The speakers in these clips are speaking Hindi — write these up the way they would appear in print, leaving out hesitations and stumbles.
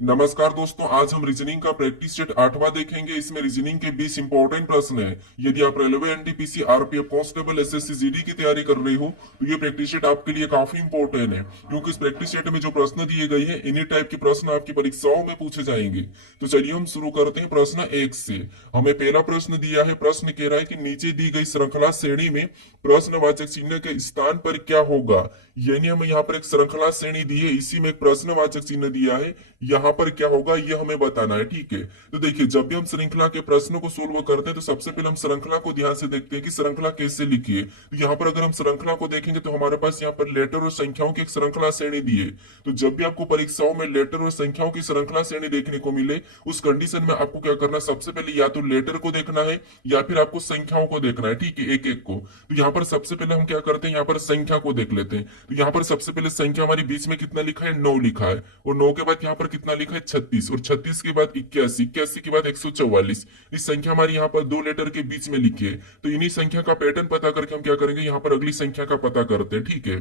नमस्कार दोस्तों, आज हम रीजनिंग का प्रैक्टिस सेट 8वां देखेंगे। इसमें रीजनिंग के 20 इंपॉर्टेंट प्रश्न हैं। यदि आप railway, NTPC, RPF, constable, SSC, GD की तैयारी कर रहे हो तो ये प्रैक्टिस सेट आपके लिए काफी इंपॉर्टेंट है, क्योंकि इस प्रैक्टिस सेट में जो प्रश्न दिए गए हैं इन्हीं टाइप के प्रश्न आपकी परीक्षाओं में पूछे जाएंगे। तो चलिए हम शुरू करते हैं प्रश्न 1 से। हमें पहला प्रश्न दिया है। प्रश्न कह रहा है कि नीचे दी गई श्रृंखला श्रेणी में प्रश्नवाचक चिन्ह के स्थान पर क्या होगा। यानी हमें यहाँ पर एक श्रृंखला श्रेणी दी है, इसी में एक प्रश्नवाचक चिन्ह दिया है, यहाँ पर क्या होगा ये हमें बताना है। ठीक है, तो देखिए, जब भी हम श्रृंखला के प्रश्नों को सोल्व करते हैं तो सबसे पहले हम श्रृंखला को ध्यान से देखते हैं कि श्रृंखला कैसे लिखी है। तो यहाँ पर अगर हम श्रृंखला को देखेंगे तो हमारे पास यहाँ पर लेटर और संख्याओं की एक श्रृंखला श्रेणी दी है। तो जब भी आपको परीक्षाओं में लेटर और संख्याओं की श्रृंखला श्रेणी देखने को मिले, उस कंडीशन में आपको क्या करना है, सबसे पहले या तो लेटर को देखना है या फिर आपको संख्याओं को देखना है। ठीक है, एक एक को। तो यहाँ पर सबसे पहले हम क्या करते हैं, यहाँ पर संख्या को देख लेते हैं। तो यहाँ पर सबसे पहले संख्या हमारी बीच में कितना लिखा है, 9 लिखा है, और 9 के बाद यहाँ पर कितना लिखा है, 36, और 36 के बाद 81, 81 के बाद 144। इस संख्या हमारी यहाँ पर 2 लेटर के बीच में लिखी है। तो इन्हीं संख्या का पैटर्न पता करके हम क्या करेंगे, यहाँ पर अगली संख्या का पता करते हैं। ठीक है,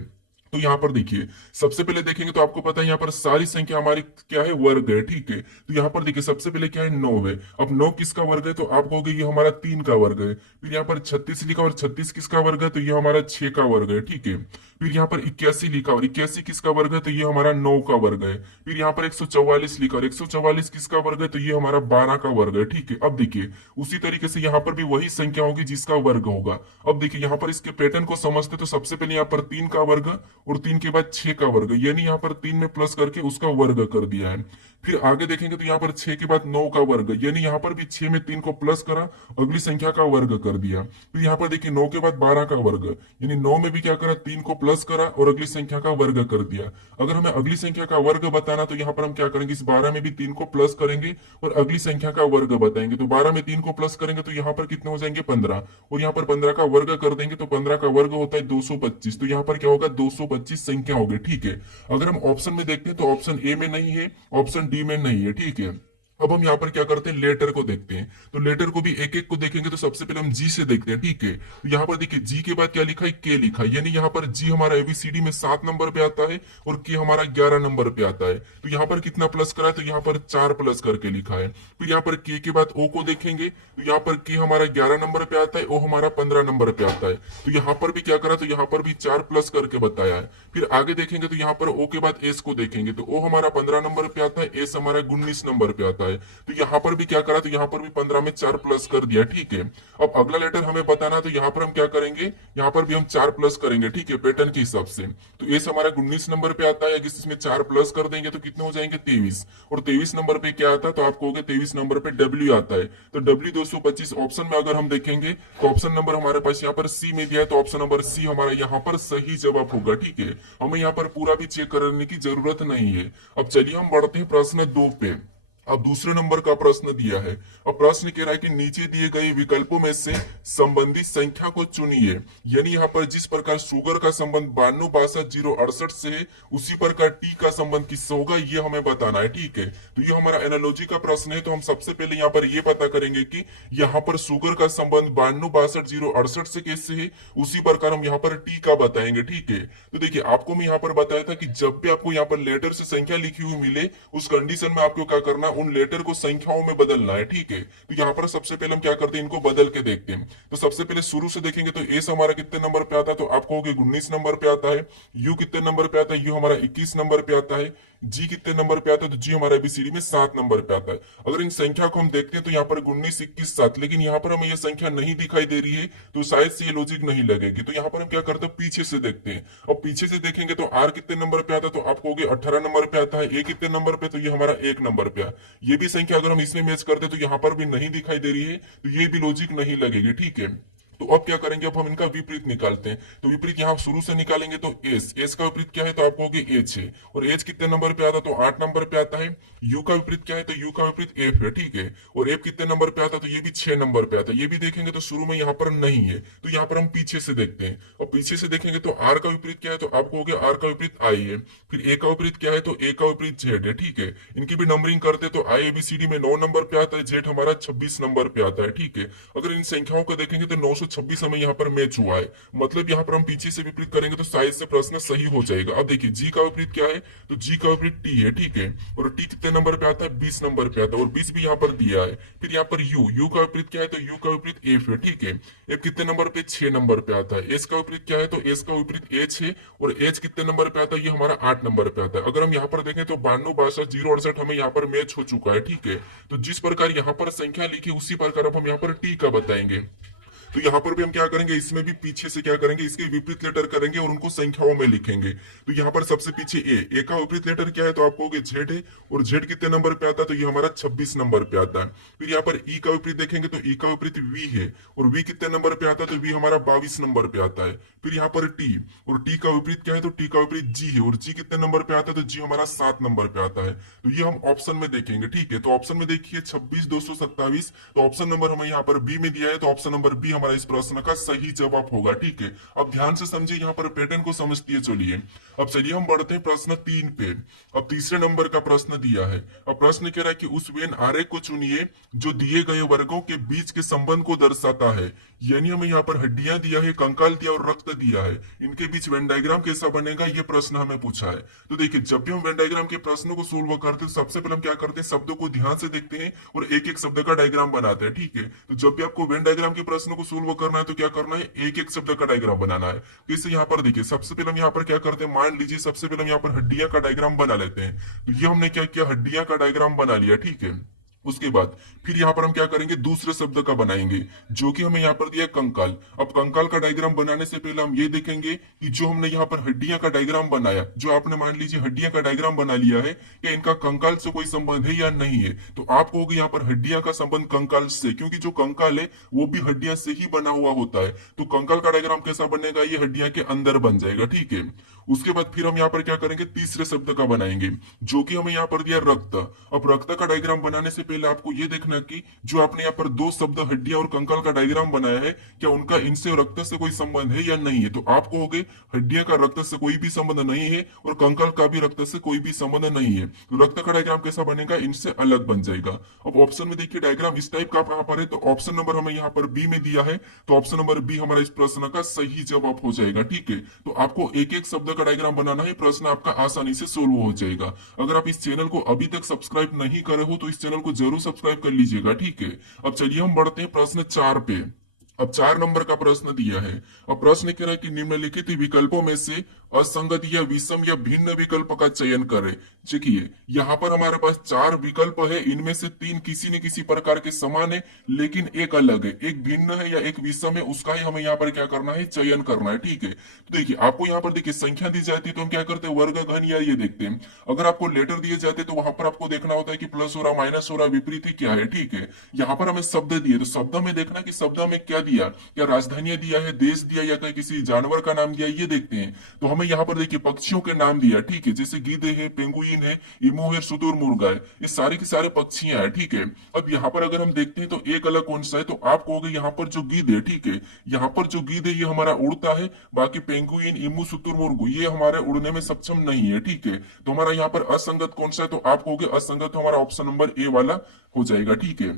तो यहाँ पर देखिए, सबसे पहले देखेंगे तो आपको पता है यहाँ पर सारी संख्या हमारी क्या है, वर्ग है। ठीक है, तो यहाँ पर देखिए सबसे पहले क्या है, 9 है। अब 9 किसका वर्ग है, तो आप कहोगे ये हमारा 3 का वर्ग है। फिर यहाँ पर 36 लिखा, और 36 किसका वर्ग है, तो ये हमारा 6 का वर्ग है। ठीक है, फिर यहाँ पर 81 लिखा, और 81 किसका वर्ग है, तो ये हमारा 9 का वर्ग है। फिर यहाँ पर 144 लिखा, और 144 किसका वर्ग है, तो ये हमारा 12 का वर्ग है। ठीक है, अब देखिए उसी तरीके से यहाँ पर भी वही संख्या होगी जिसका वर्ग होगा। अब देखिए यहाँ पर इसके पैटर्न को समझते तो सबसे पहले यहाँ पर 3 का वर्ग और 3 के बाद 6 का वर्ग, यानी यहाँ पर 3 में प्लस करके उसका वर्ग कर दिया है। फिर आगे देखेंगे तो यहाँ पर 6 के बाद 9 का वर्ग, यानी यहाँ पर भी 6 में 3 को प्लस करा, अगली संख्या का वर्ग कर दिया। फिर यहाँ पर देखिए 9 के बाद 12 का वर्ग, यानी 9 में भी क्या करा, 3 को प्लस करा और अगली संख्या का वर्ग कर दिया। अगर हमें अगली संख्या का वर्ग बताना तो यहाँ पर हम क्या करेंगे, इस 12 में भी 3 को प्लस करेंगे और अगली संख्या का वर्ग बताएंगे। तो 12 में 3 को प्लस करेंगे तो यहाँ पर कितने हो जाएंगे, 15, और यहाँ पर 15 का वर्ग कर देंगे तो 15 का वर्ग होता है 225। तो यहाँ पर क्या होगा, 225 संख्या होगी। ठीक है, अगर हम ऑप्शन में देखते हैं तो ऑप्शन ए में नहीं है, ऑप्शन डी में नहीं है। ठीक है, अब हम यहाँ पर क्या करते हैं, लेटर को देखते हैं। तो लेटर को भी एक एक को देखेंगे तो सबसे पहले हम जी से देखते हैं। ठीक है, तो यहाँ पर देखिए जी के बाद क्या लिखा है, के लिखा है, यानी यहाँ पर जी हमारा एबीसीडी में 7 नंबर पे आता है और के हमारा 11 नंबर पे आता है। तो यहाँ पर कितना प्लस करा है, तो यहाँ पर 4 प्लस करके लिखा है। फिर यहाँ पर के बाद ओ को देखेंगे तो यहाँ पर के हमारा 11 नंबर पे आता है, ओ हमारा 15 नंबर पे आता है। तो यहाँ पर भी क्या करा, तो यहाँ पर भी 4 प्लस करके बताया है। फिर आगे देखेंगे तो यहाँ पर ओ के बाद एस को देखेंगे तो ओ हमारा 15 नंबर पे आता है, एस हमारा 19 नंबर पे आता है। तो यहाँ पर भी क्या करा, तो यहाँ पर भी 15 में 4 प्लस कर दिया। ठीक है, अब अगला लेटर हमें बताना, तो यहाँ पर हम क्या करेंगे, यहाँ पर भी हम 4 प्लस करेंगे। ठीक है, पैटर्न के हिसाब से। तो एस हमारा 19 नंबर पे आता है, इसमें 4 प्लस कर देंगे तो कितने हो जाएंगे, 23, और 23 नंबर पे क्या आता है, तो आप कहोगे 23 नंबर पे डब्ल्यू आता है। तो डब्ल्यू 225 ऑप्शन में अगर हम देखेंगे तो ऑप्शन नंबर हमारे पास यहाँ पर सी में दिया है, तो ऑप्शन नंबर सी हमारा यहाँ पर सही जवाब होगा। ठीक है, हमें यहाँ पर पूरा भी चेक करने की जरूरत नहीं है। अब चलिए हम बढ़ते हैं प्रश्न 2 पे। अब दूसरे नंबर का प्रश्न दिया है। अब प्रश्न कह रहा है कि नीचे दिए गए विकल्पों में से संबंधित संख्या को चुनिए। यानी यहाँ पर जिस प्रकार शुगर का संबंध 9262 से है, उसी प्रकार टी का संबंध किससे होगा, ये हमें बताना है। ठीक है, तो ये हमारा एनालॉजी का प्रश्न है। तो हम सबसे पहले यहाँ पर ये पता करेंगे कि यहाँ पर शुगर का संबंध 9262 से कैसे है, उसी प्रकार हम यहाँ पर टी का बताएंगे। ठीक है, तो देखिए आपको मैं यहाँ पर बताया था कि जब भी आपको यहाँ पर लेटर से संख्या लिखी हुई मिले, उस कंडीशन में आपको क्या करना, उन लेटर को संख्याओं में बदलना है। ठीक है, तो यहाँ पर सबसे पहले हम क्या करते हैं, इनको बदल के देखते हैं। तो सबसे पहले शुरू से देखेंगे तो एस हमारा कितने नंबर पे आता है, तो आप कहोगे 19 नंबर पे आता है। यू कितने नंबर पे आता है, यू हमारा 21 नंबर पे आता है। जी कितने नंबर पे आता है, तो जी हमारा एबीसीडी में 7 नंबर पे आता है। अगर इन संख्या को हम देखते हैं तो यहाँ पर 19, 21, 7, लेकिन यहाँ पर हमें यह संख्या नहीं दिखाई दे रही है, तो शायद से ये लॉजिक नहीं लगेगी। तो यहाँ पर हम क्या करते हैं, पीछे से देखते हैं। अब पीछे से देखेंगे तो आर कितने नंबर पे आता है, तो आप कहोगे 18 नंबर पे आता है। ए कितने नंबर पे, तो ये हमारा 1 नंबर पे है। ये भी संख्या अगर हम इसमें मैच करते तो यहाँ पर भी नहीं दिखाई दे रही है, तो ये भी लॉजिक नहीं लगेगी। ठीक है, तो अब क्या करेंगे, अब हम इनका विपरीत निकालते हैं। तो विपरीत यहाँ शुरू से निकालेंगे तो एस का विपरीत क्या है, तो आप कहोगे एच है, और एच कितने नंबर पे आता है, तो 8 नंबर पे आता है। यू का विपरीत क्या है, तो यू का विपरीत एफ है। ठीक है, और एफ कितने नंबर पे आता है, तो ये भी 6 नंबर पे आता है। ये भी देखेंगे तो शुरू में यहाँ पर नहीं है, तो यहाँ पर हम पीछे से देखते हैं। और पीछे से देखेंगे तो आर का विपरीत क्या है, तो आप कहोगे आर का विपरीत आई है। फिर ए का विपरीत क्या है, तो ए का विपरीत जेड है। ठीक है, इनकी भी नंबरिंग करते तो आई एबीसीडी में 9 नंबर पे आता है, जेड हमारा 26 नंबर पे आता है। ठीक है, अगर इन संख्याओं को देखेंगे तो 226 हमें यहाँ पर मैच हुआ है, मतलब यहाँ पर हम पीछे से विपरीत करेंगे तो शायद से प्रश्न सही हो जाएगा। अब देखिए जी का विपरीत क्या है, तो जी का विपरीत टी है, ठीक है। और टी कितने नंबर पे आता है, 20 नंबर पे आता है, और 20 भी यहाँ पर दिया है। फिर यहाँ पर यू का विपरीत क्या है, तो यू का विपरीत एफ है, ठीक है। एफ कितने नंबर पे, 6 नंबर पे आता है। एच का विपरीत क्या है, तो एच का विपरीत एच है, और एच कितने नंबर पे आता है, ये हमारा 8 नंबर पे आता है। अगर हम यहाँ पर देखें तो 92, 62, 0, 68 हमें यहाँ पर मैच हो चुका है, ठीक है। तो जिस प्रकार यहाँ पर संख्या लिखी उसी प्रकार अब हम यहाँ पर टी का बताएंगे। तो यहाँ पर भी हम क्या करेंगे, इसमें भी पीछे से क्या करेंगे, इसके विपरीत लेटर करेंगे और उनको संख्याओं में लिखेंगे। तो यहाँ पर सबसे पीछे ए का विपरीत लेटर क्या है, तो आप कहोगे जेड है, और जेड कितने नंबर पे आता है, तो ये हमारा 26 नंबर पे आता है। फिर यहाँ पर ई का विपरीत देखेंगे तो ई का विपरीत वी है, और वी कितने नंबर पे आता है, तो वी हमारा 22 नंबर पे आता है। फिर यहाँ पर टी, और टी का विपरीत क्या है, तो टी का विपरीत जी है, और जी कितने नंबर पे आता है, तो जी हमारा 7 नंबर पे आता है। तो ये हम ऑप्शन में देखेंगे, ठीक है। तो ऑप्शन में देखिए 26, 227, तो ऑप्शन नंबर हमें यहाँ पर बी में दिया है, तो ऑप्शन नंबर बी हमारा इस प्रश्न का सही जवाब होगा, ठीक है। अब ध्यान से समझिए, यहाँ पर पैटर्न को समझती है। चलिए अब चलिए हम बढ़ते हैं प्रश्न 3 पे। अब तीसरे नंबर का प्रश्न दिया है। अब प्रश्न कह रहा है कि उस वेन आरेख को चुनिए जो दिए गए वर्गों के बीच के संबंध को दर्शाता है। यानी हमें यहाँ पर हड्डियां दिया है, कंकाल दिया और रक्त दिया है, इनके बीच वेन डायग्राम कैसा बनेगा, ये प्रश्न हमें पूछा है। तो देखिए जब भी हम वेन डायग्राम के प्रश्नों को सोल्व करते हैं, सबसे पहले हम क्या करते हैं, शब्दों को ध्यान से देखते हैं और एक एक शब्द का डायग्राम बनाते हैं, ठीक है। तो जब भी आपको वेन डायग्राम के प्रश्नों को सोल्व करना है तो क्या करना है, एक एक शब्द का डायग्राम बनाना है। तो इसे यहाँ पर देखिए, सबसे पहले हम यहाँ पर क्या करते हैं, मान लीजिए सबसे पहले हम यहाँ पर हड्डियां का डायग्राम बना लेते हैं। तो ये हमने क्या किया, हड्डियां का डायग्राम बना लिया, ठीक है। उसके बाद फिर यहाँ पर हम क्या करेंगे, दूसरे शब्द का बनाएंगे, जो कि हमें यहाँ पर दिया कंकाल। अब कंकाल का डायग्राम बनाने से पहले हम ये देखेंगे कि जो हमने यहाँ पर हड्डियां का डायग्राम बनाया, जो आपने मान लीजिए हड्डियां का डायग्राम बना लिया है, क्या इनका कंकाल से कोई संबंध है या नहीं है। तो आप कहोगे यहाँ पर हड्डियां का संबंध कंकाल से, क्योंकि जो कंकाल है वो भी हड्डियां से ही बना हुआ होता है। तो कंकाल का डायग्राम कैसा बनेगा, ये हड्डियां के अंदर बन जाएगा, ठीक है। उसके बाद फिर हम यहाँ पर क्या करेंगे, तीसरे शब्द का बनाएंगे, जो कि हमें यहाँ पर दिया रक्त। अब रक्त का डायग्राम बनाने से पहले आपको ये देखना कि जो आपने यहाँ पर दो शब्द हड्डियां और कंकाल का डायग्राम बनाया है, क्या उनका इनसे रक्त से कोई संबंध है या नहीं है। तो आप कहोगे हड्डियां का रक्त से कोई भी संबंध नहीं है और कंकाल का भी रक्त से कोई भी संबंध नहीं है। तो रक्त का डायग्राम कैसा बनेगा, इनसे अलग बन जाएगा। अब ऑप्शन में देखिए डायग्राम इस टाइप का कहां पर है, तो ऑप्शन नंबर हमें यहाँ पर बी में दिया है, तो ऑप्शन नंबर बी हमारा इस प्रश्न का सही जवाब हो जाएगा, ठीक है। तो आपको एक एक शब्द का डायग्राम बनाना है, प्रश्न आपका आसानी से सोल्व हो जाएगा। अगर आप इस चैनल को अभी तक सब्सक्राइब नहीं करे हो तो इस चैनल को जरूर सब्सक्राइब कर लीजिएगा, ठीक है। अब चलिए हम बढ़ते हैं प्रश्न 4 पे। अब 4 नंबर का प्रश्न दिया है। अब प्रश्न कह रहा है कि निम्नलिखित विकल्पों में से असंगत या विषम या भिन्न विकल्प का चयन करें। देखिए यहाँ पर हमारे पास 4 विकल्प है, इनमें से 3 किसी न किसी प्रकार के समान है, लेकिन एक अलग है, एक भिन्न है या एक विषम है, उसका ही हमें यहाँ पर क्या करना है, चयन करना है, ठीक है। तो देखिए आपको यहाँ पर देखिए संख्या दी जाती है तो हम क्या करते हैं, वर्ग घन या ये देखते हैं। अगर आपको लेटर दिए जाते तो वहां पर आपको देखना होता है कि प्लस हो रहा, माइनस हो रहा, विपरीत ही क्या है, ठीक है। यहाँ पर हमें शब्द दिए, तो शब्द में देखना कि शब्द में क्या दिया, क्या राजधानियां दिया है, देश दिया, या कहीं किसी जानवर का नाम दिया, ये देखते हैं। तो हमें यहाँ पर देखिए पक्षियों के नाम दिया, ठीक है, जैसे गीदे है, पेंगुइन है, इमू है, शुतुरमुर्ग है, ये सारे के सारे पक्षियां हैं, ठीक है। अब यहाँ पर अगर हम देखते हैं तो एक अलग कौन सा है, तो आप कहोगे यहाँ पर जो गीद है, ठीक है, यहाँ पर जो गीद है ये हमारा उड़ता है, बाकी पेंगुइन, इमू, शुतुरमुर्ग ये हमारे उड़ने में सक्षम नहीं है, ठीक है। तो हमारा यहाँ पर असंगत कौन सा है, तो आप कहोगे असंगत, तो हमारा ऑप्शन नंबर ए वाला हो जाएगा, ठीक है।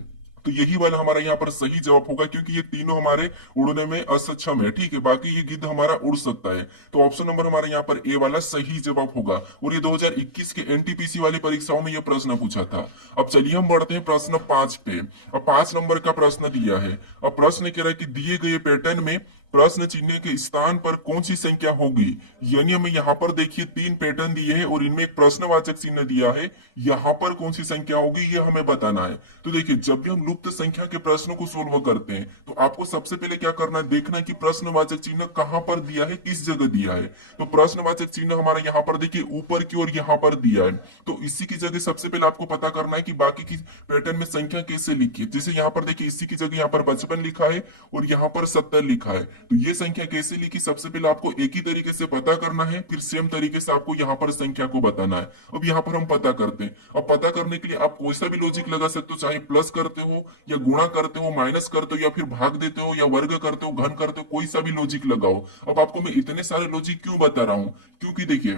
तो यही वाला हमारा यहाँ पर सही जवाब होगा, क्योंकि ये तीनों हमारे उड़ने में असक्षम है, ठीक है, बाकी ये गिद्ध हमारा उड़ सकता है। तो ऑप्शन नंबर हमारे यहाँ पर ए वाला सही जवाब होगा। और ये 2021 के एनटीपीसी वाली परीक्षाओं में ये प्रश्न पूछा था। अब चलिए हम बढ़ते हैं प्रश्न 5 पे। अब 5 नंबर का प्रश्न दिया है। अब प्रश्न कह रहा है कि दिए गए पैटर्न में प्रश्न चिन्ह के स्थान पर कौन सी संख्या होगी। यानी हमें यहाँ पर देखिए 3 पैटर्न दिए हैं और इनमें एक प्रश्नवाचक चिन्ह दिया है, यहाँ पर कौन सी संख्या होगी ये हमें बताना है। तो देखिए जब भी हम लुप्त संख्या के प्रश्नों को सोल्व करते हैं तो आपको सबसे पहले क्या करना है, देखना है कि प्रश्नवाचक चिन्ह कहाँ पर दिया है, किस जगह दिया है। तो प्रश्नवाचक चिन्ह हमारा यहाँ पर देखिए ऊपर की ओर यहाँ पर दिया है, तो इसी की जगह सबसे पहले आपको पता करना है कि बाकी की पैटर्न में संख्या कैसे लिखी है। जैसे यहाँ पर देखिए इसी की जगह यहाँ पर 55 लिखा है और यहाँ पर 70 लिखा है, तो ये संख्या कैसे लिखी, सबसे पहले आपको एक ही तरीके से पता करना है, फिर सेम तरीके से आपको यहाँ पर संख्या को बताना है। अब यहाँ पर हम पता करते हैं। अब पता करने के लिए आप कोई सा भी लॉजिक लगा सकते हो, चाहे प्लस करते हो या गुणा करते हो, माइनस करते हो या फिर भाग देते हो या वर्ग करते हो, घन करते हो, कोई सा भी लॉजिक लगाओ। अब आपको मैं इतने सारे लॉजिक क्यों बता रहा हूँ, क्योंकि देखिए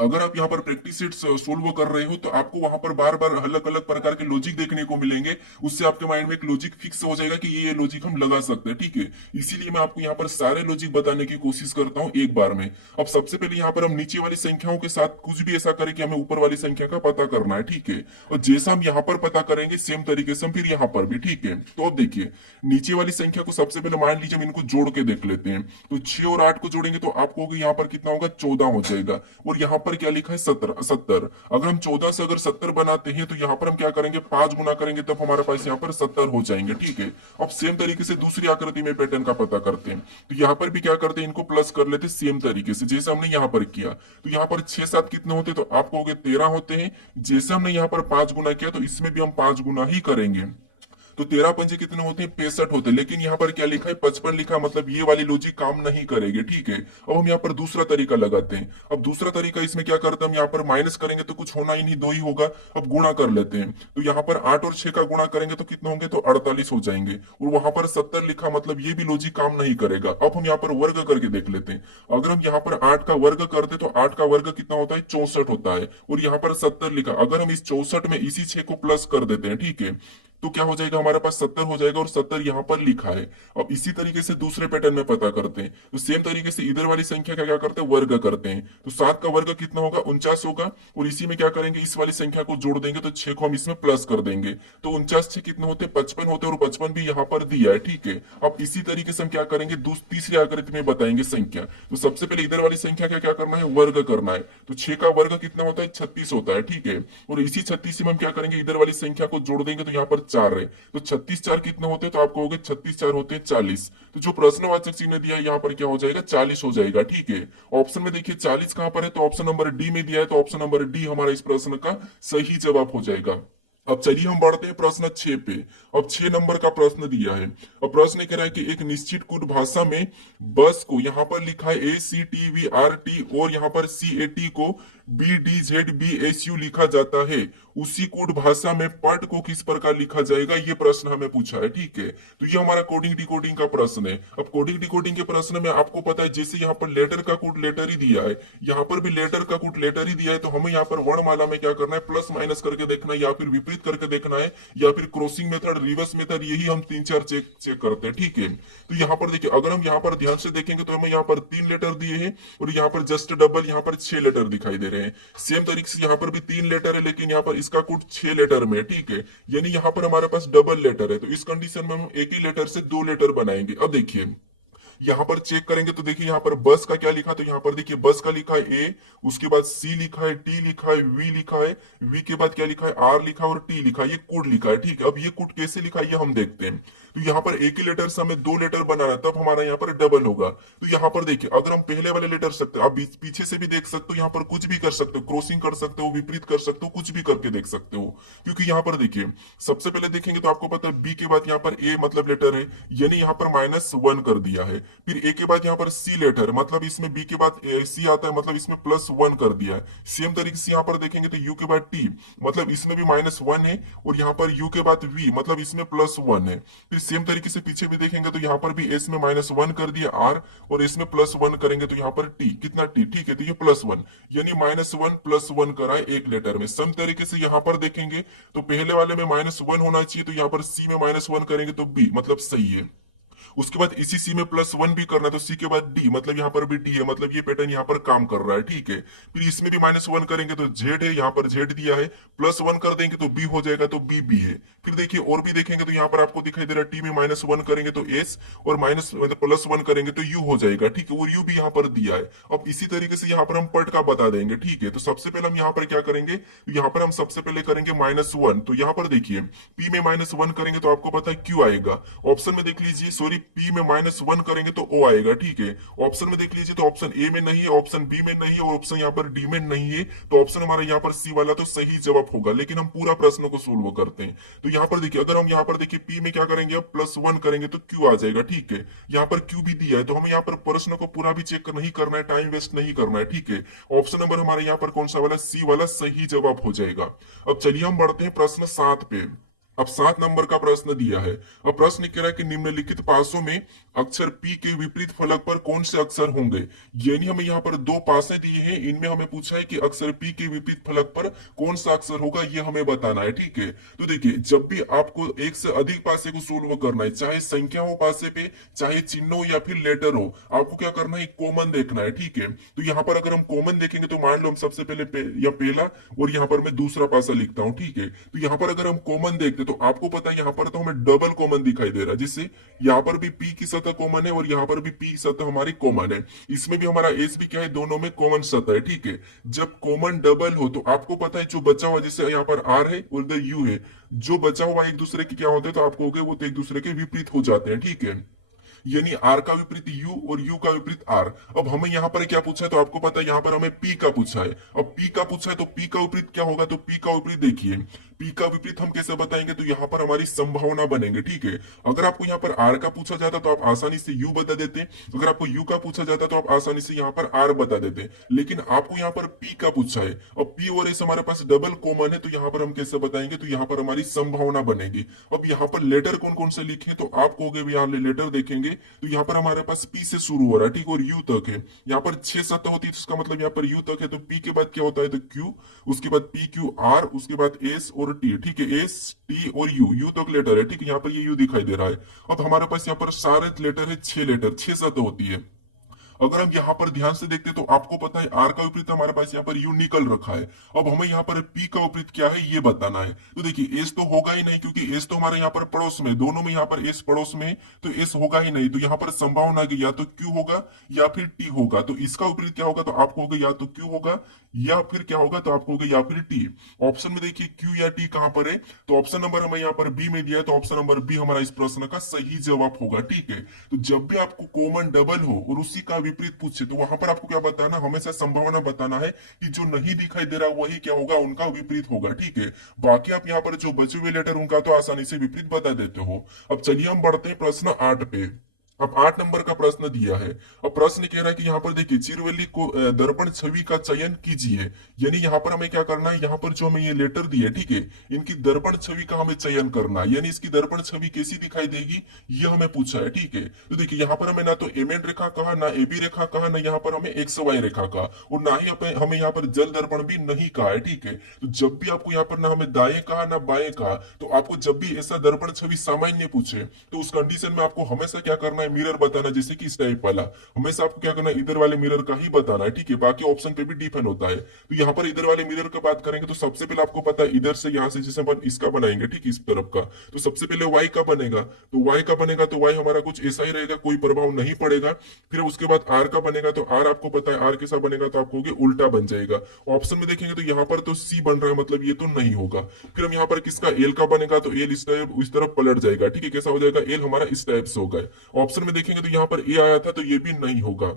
अगर आप यहाँ पर प्रैक्टिस सेट सोल्व कर रहे हो तो आपको वहां पर बार बार अलग अलग प्रकार के लॉजिक देखने को मिलेंगे। उससे आपके माइंड में एक लॉजिक फिक्स हो जाएगा कि ये लॉजिक हम लगा सकते हैं, ठीक है। इसीलिए मैं आपको यहाँ पर सारे लॉजिक बताने की कोशिश करता हूँ एक बार में। अब सबसे पहले यहाँ पर हम नीचे वाली संख्याओं के साथ कुछ भी ऐसा करें कि हमें ऊपर वाली संख्या का पता करना है, ठीक है। और जैसा हम यहाँ पर पता करेंगे सेम तरीके से हम फिर यहाँ पर भी, ठीक है। तो अब देखिए नीचे वाली संख्या को सबसे पहले मान लीजिए हम इनको जोड़ के देख लेते हैं। तो 6 और 8 को जोड़ेंगे तो आपको यहाँ पर कितना होगा, 14 हो जाएगा। और यहाँ पर क्या लिखा है, 70। अगर हम 14 से अगर 70 बनाते हैं तो यहाँ पर हम क्या करेंगे, 5 गुना करेंगे तब हमारे पास यहाँ पर 70 हो जाएंगे, ठीक है। अब सेम तरीके से दूसरी आकृति में पैटर्न का पता करते हैं। तो यहाँ पर भी क्या करते हैं, इनको प्लस कर लेते सेम तरीके से जैसे हमने यहाँ पर किया। तो यहाँ पर 6 7 कितने होते, तो आपको हो गए 13 होते हैं। जैसे हमने यहाँ पर 5 गुना किया तो इसमें भी हम 5 गुना ही करेंगे। तो 13 पंजे कितने होते हैं, 65 होते हैं। लेकिन यहाँ पर क्या लिखा है, 55 लिखा, मतलब ये वाली लॉजिक काम नहीं करेगी, ठीक है। अब हम यहाँ पर दूसरा तरीका लगाते हैं। अब दूसरा तरीका इसमें क्या करते हैं, हम यहाँ पर माइनस करेंगे तो कुछ होना ही नहीं, 2 ही होगा। अब गुणा कर लेते हैं। तो यहाँ पर 8 और 6 का गुणा करेंगे तो कितने होंगे, तो 48 हो जाएंगे। और वहां पर 70 लिखा, मतलब ये भी लॉजिक काम नहीं करेगा। अब हम यहाँ पर वर्ग करके देख लेते हैं। अगर हम यहाँ पर 8 का वर्ग करते तो 8 का वर्ग कितना होता है, 64 होता है। और यहाँ पर 70 लिखा, अगर हम इस 64 में इसी 6 को प्लस कर देते हैं, ठीक है, तो क्या हो जाएगा, हमारे पास 70 हो जाएगा। और 70 यहाँ पर लिखा है। अब इसी तरीके से दूसरे पैटर्न में पता करते हैं। तो सेम तरीके से इधर वाली संख्या का क्या करते हैं, वर्ग करते हैं। तो 7 का वर्ग कितना होगा, 49 होगा। और इसी में क्या करेंगे, इस वाली संख्या को जोड़ देंगे तो 6 को हम इसमें प्लस कर देंगे। तो 49 6 कितने होते हैं, 55 होते हैं। और 55 भी यहाँ पर दिया है, ठीक है। अब इसी तरीके से हम क्या करेंगे, तीसरी आकृति में बताएंगे संख्या। तो सबसे पहले इधर वाली संख्या का क्या करना है, वर्ग करना है। तो 6 का वर्ग कितना होता है, 36 होता है, ठीक है। और इसी 36 में हम क्या करेंगे, इधर वाली संख्या को जोड़ देंगे तो यहाँ पर 4 है। तो 36 4 कितने होते हैं, तो आप कहोगे 36 4 होते हैं 40। तो जो प्रश्नवाचक चिन्ह दिया है यहाँ पर क्या हो जाएगा, 40 हो जाएगा, ठीक है। ऑप्शन में देखिए 40 कहां पर है, तो ऑप्शन नंबर डी में दिया है। तो ऑप्शन नंबर डी हमारा इस प्रश्न का सही जवाब हो जाएगा। अब चलिए हम बढ़ते हैं प्रश्न 6 पे। अब 6 नंबर का प्रश्न दिया है। अब प्रश्न कह रहा है कि एक निश्चित कूट भाषा में बस को यहाँ पर लिखा है ACTVRT और यहाँ पर CAT को BDZBSU लिखा जाता है। उसी कूट भाषा में पट को किस प्रकार लिखा जाएगा, ये प्रश्न हमें पूछा है, ठीक है। तो ये हमारा कोडिंग डिकोडिंग का प्रश्न है। अब कोडिंग डिकोडिंग के प्रश्न में आपको पता है, जैसे यहाँ पर लेटर का कूट लेटर ही दिया है, यहाँ पर भी लेटर का कूट लेटर ही दिया है। तो हमें यहाँ पर वर्णमाला में क्या करना है, प्लस माइनस करके देखना है, या फिर विपरीत करके देखना है, या फिर क्रॉसिंग मेथड, रिवर्स मेथड, यही हम 3 4 चेक करते हैं, ठीक है। तो यहाँ पर देखिए, अगर हम यहाँ पर ध्यान से देखेंगे तो हमें यहाँ पर 3 लेटर दिए हैं। और यहाँ पर जस्ट डबल यहाँ पर 6 लेटर दिखाई दे रहे हैं। सेम तरीके से यहाँ पर भी 3 लेटर है, लेकिन यहाँ पर इसका कूट 6 लेटर में, ठीक है। यानी यहाँ पर हमारे पास डबल लेटर है। तो इस कंडीशन में हम एक ही लेटर से 2 लेटर बनाएंगे। अब देखिए यहाँ पर चेक करेंगे तो देखिए यहाँ पर बस का क्या लिखा, तो यहाँ पर देखिए बस का लिखा है ए, उसके बाद सी लिखा है, टी लिखा है, वी लिखा है, वी के बाद क्या लिखा है, आर लिखा है और टी लिखा है। ये कोड लिखा है, ठीक है। अब ये कोड कैसे लिखा है ये हम देखते हैं। तो यहाँ पर एक ही लेटर से हमें 2 लेटर बनाना है, तब हमारा यहाँ पर डबल होगा। तो यहाँ पर देखिए, अगर हम पहले वाले लेटर सकते, आप पीछे से भी देख सकते हो, यहाँ पर कुछ भी कर सकते हो, क्रॉसिंग कर सकते हो, विपरीत कर सकते हो, कुछ भी करके देख सकते हो। क्योंकि यहाँ पर देखिए सबसे पहले देखेंगे तो आपको पता है बी के बाद यहाँ पर ए मतलब लेटर है, यानी यहाँ पर -1 कर दिया है। फिर ए के बाद यहाँ पर सी लेटर, मतलब इसमें बी के बाद सी आता है, मतलब इसमें +1 कर दिया है। सेम तरीके से यहाँ पर देखेंगे तो यू के बाद टी, मतलब इसमें भी -1 है। और यहाँ पर यू के बाद वी, मतलब इसमें +1 है। फिर सेम तरीके से पीछे भी देखेंगे तो यहाँ पर भी एस में -1 कर दिया आर, और इसमें +1 करेंगे तो यहाँ पर टी, कितना टी, ठीक है। तो ये +1, यानी -1 +1 करा है एक लेटर में। सम तरीके से यहाँ पर देखेंगे तो पहले वाले में -1 होना चाहिए, तो यहाँ पर सी में -1 करेंगे तो बी, मतलब सही है। उसके बाद इसी सी में +1 भी करना है, तो सी के बाद डी, मतलब यहाँ पर भी डी है, मतलब ये पैटर्न यहाँ पर काम कर रहा है, ठीक है। फिर इसमें भी -1 करेंगे तो जेड है, यहाँ पर जेड दिया है, +1 कर देंगे तो बी हो जाएगा, तो बी बी है। फिर देखिए और भी देखेंगे तो यहाँ पर आपको दिखाई दे रहा है टी में -1 करेंगे तो एस, और +1 करेंगे तो यू हो जाएगा, ठीक है। और यू भी यहाँ पर दिया है। अब इसी तरीके से यहाँ पर हम पट का बता देंगे, ठीक है। तो सबसे पहले हम यहाँ पर क्या करेंगे, यहाँ पर हम सबसे पहले करेंगे -1। तो यहाँ पर देखिए पी में -1 करेंगे तो आपको पता है क्यू आएगा। ऑप्शन में देख लीजिए, सॉरी पी में -1 करेंगे तो ओ आएगा, ठीक है। ऑप्शन में देख लीजिए तो ऑप्शन ए में नहीं है, ऑप्शन बी में नहीं है, और ऑप्शन यहाँ पर डी में नहीं है। तो ऑप्शन हमारा यहाँ पर सी वाला तो सही जवाब होगा। लेकिन हम पूरा प्रश्न को सोल्व करते हैं। तो यहाँ पर देखिए, अगर हम यहाँ पर देखिए पी में क्या करेंगे, अब +1 करेंगे तो क्यू आ जाएगा, ठीक है। यहाँ पर क्यू भी दिया है, तो हमें यहाँ पर प्रश्न को पूरा भी चेक नहीं करना है, टाइम वेस्ट नहीं करना है, ठीक है। ऑप्शन नंबर हमारे यहाँ पर कौन सा वाला, सी वाला सही जवाब हो जाएगा। अब चलिए हम बढ़ते हैं प्रश्न 7 पे। अब 7 नंबर का प्रश्न दिया है। अब प्रश्न कह रहा है कि निम्नलिखित पासों में अक्षर पी के विपरीत फलक पर कौन से अक्षर होंगे। यानी हमें यहाँ पर दो पासे दिए हैं, इनमें हमें पूछा है कि अक्षर पी के विपरीत फलक पर कौन सा अक्षर होगा, ये हमें बताना है। ठीक है, तो देखिए जब भी आपको एक से अधिक पासे को सोल्व करना है, चाहे संख्या हो पासे पे, चाहे चिन्ह हो या फिर लेटर हो, आपको क्या करना है, कॉमन देखना है। ठीक है, तो यहाँ पर अगर हम कॉमन देखेंगे तो मान लो हम सबसे पहले या पहला और यहाँ पर मैं दूसरा पासा लिखता हूँ। ठीक है, तो यहाँ पर अगर हम कॉमन देखते तो आपको पता है यहाँ पर तो हमें डबल कॉमन दिखाई दे रहा है, जिससे यहाँ पर भी पी की सतह कॉमन है और यहाँ पर भी पी की सतह हमारी कॉमन है। इसमें भी हमारा एस भी क्या है, दोनों में कॉमन सतह है। ठीक है, जब कॉमन डबल हो तो आपको पता है जो बचा हुआ, जैसे यहाँ पर आर है और इधर यू है, जो बचा हुआ एक दूसरे के क्या होते हैं, तो आपको हो गए वो तो एक दूसरे के विपरीत हो जाते हैं। ठीक है, यानी आर का विपरीत यू और यू का विपरीत आर। अब हमें यहाँ पर क्या पूछा है, तो आपको पता है यहाँ पर हमें पी का पूछा है। अब पी का पूछा है तो पी का विपरीत क्या होगा, तो पी का विपरीत देखिए, पी का विपरीत हम कैसे बताएंगे, तो यहाँ पर हमारी संभावना बनेंगे। ठीक है, अगर आपको यहाँ पर आर का पूछा जाता तो आप आसानी से यू बता देते, अगर आपको यू का पूछा जाता तो आप आसानी से यहाँ पर आर बता देते, लेकिन आपको यहाँ पर पी का पूछा है। अब पी और एस हमारे पास डबल कॉमन है, तो यहाँ पर हम कैसे बताएंगे, तो यहाँ पर हमारी संभावना बनेगी। अब यहाँ पर लेटर कौन कौन से लिखे, तो आप कहोगे यहाँ लेटर देखेंगे तो यहाँ पर हमारे पास पी से शुरू हो रहा है, ठीक, और यू तक है। यहाँ पर 6 सतह होती है, तो इसका मतलब यहाँ पर यू तक है, तो पी के बाद क्या होता है, तो क्यू, उसके बाद पी क्यू आर, उसके बाद एस और टी। ठीक है, एस टी और यू, यू तक लेटर है। ठीक है, यहाँ पर ये यू दिखाई दे रहा है। अब हमारे पास यहाँ पर सारे लेटर है, 6 लेटर, 6 सतह होती है। अगर हम यहाँ पर ध्यान से देखते तो आपको पता है आर का विपरीत हमारे पास यहाँ पर यू निकल रखा है। अब हमें यहाँ पर पी का विपरीत क्या है ये बताना है। तो देखिए एस तो होगा ही नहीं, क्योंकि एस तो हमारे यहाँ पर पड़ोस में, दोनों में यहाँ पर एस पड़ोस में, तो एस होगा ही नहीं। तो यहाँ पर संभावना की या तो क्यू होगा या फिर टी होगा। तो इसका विपरीत क्या होगा, तो आपको होगा या तो क्यू होगा या फिर क्या होगा, तो आपको होगा या फिर टी। ऑप्शन में देखिए क्यू या टी कहां पर है, तो ऑप्शन नंबर हमें यहाँ पर बी में दिया है, तो ऑप्शन नंबर बी हमारा इस प्रश्न का सही जवाब होगा। ठीक है, तो जब भी आपको कॉमन डबल हो और उसी का विपरीत पूछे, तो वहां पर आपको क्या बताना, हमेशा संभावना बताना है कि जो नहीं दिखाई दे रहा वही क्या होगा, उनका विपरीत होगा। ठीक है, बाकी आप यहाँ पर जो बचे हुए लेटर उनका तो आसानी से विपरीत बता देते हो। अब चलिए हम बढ़ते हैं प्रश्न 8 पे। अब 8 नंबर का प्रश्न दिया है। अब प्रश्न कह रहा है कि यहाँ पर देखिए चिरवली को दर्पण छवि का चयन कीजिए। यानी यहाँ पर हमें क्या करना है, यहाँ पर जो हमें ये लेटर दिए, ठीक है, इनकी दर्पण छवि का हमें चयन करना है। यानी इसकी दर्पण छवि कैसी दिखाई देगी ये हमें पूछा है। ठीक है, तो देखिए यहाँ पर हमें ना तो एमएन रेखा कहा, ना एबी रेखा कहा, ना यहाँ पर हमें एक्स वाई रेखा कहा, और ना ही हमें यहाँ पर जल दर्पण भी नहीं कहा है। ठीक है, तो जब भी आपको यहाँ पर ना हमें दाएं कहा ना बाएं कहा, तो आपको जब भी ऐसा दर्पण छवि सामान्य पूछे तो उस कंडीशन में आपको हमेशा क्या करना है, मिरर बताना। जैसे कि इस टाइप वाला हमेशा आपको क्या करना है, इधर वाले मिरर का ही बताना है। ठीक है, बाकी ऑप्शन पे भी डिपेंड होता है। तो यहाँ पर इधर वाले मिरर की बात करेंगे तो सबसे पहले आपको पता है इधर से यहाँ से जैसे अपन इसका बनाएंगे, ठीक, इस तरफ का, तो सबसे पहले वाई का बनेगा। तो वाई का बनेगा तो वाई हमारा कुछ ऐसा ही रहेगा, कोई प्रभाव नहीं पड़ेगा। फिर उसके बाद आर का बनेगा, तो आर आपको पता है आर के साथ बनेगा, तो आपको उल्टा बन जाएगा। ऑप्शन में देखेंगे तो यहाँ पर तो सी बन रहा है, मतलब ये तो नहीं होगा। फिर हम यहाँ पर किसका एल का बनेगा, तो एल इस टाइप इस तरफ पलट जाएगा। ठीक है, कैसा हो जाएगा, एल हमारा इस टाइप से होगा। ऑप्शन में देखेंगे तो यहाँ पर ए आया था, तो ये भी नहीं होगा।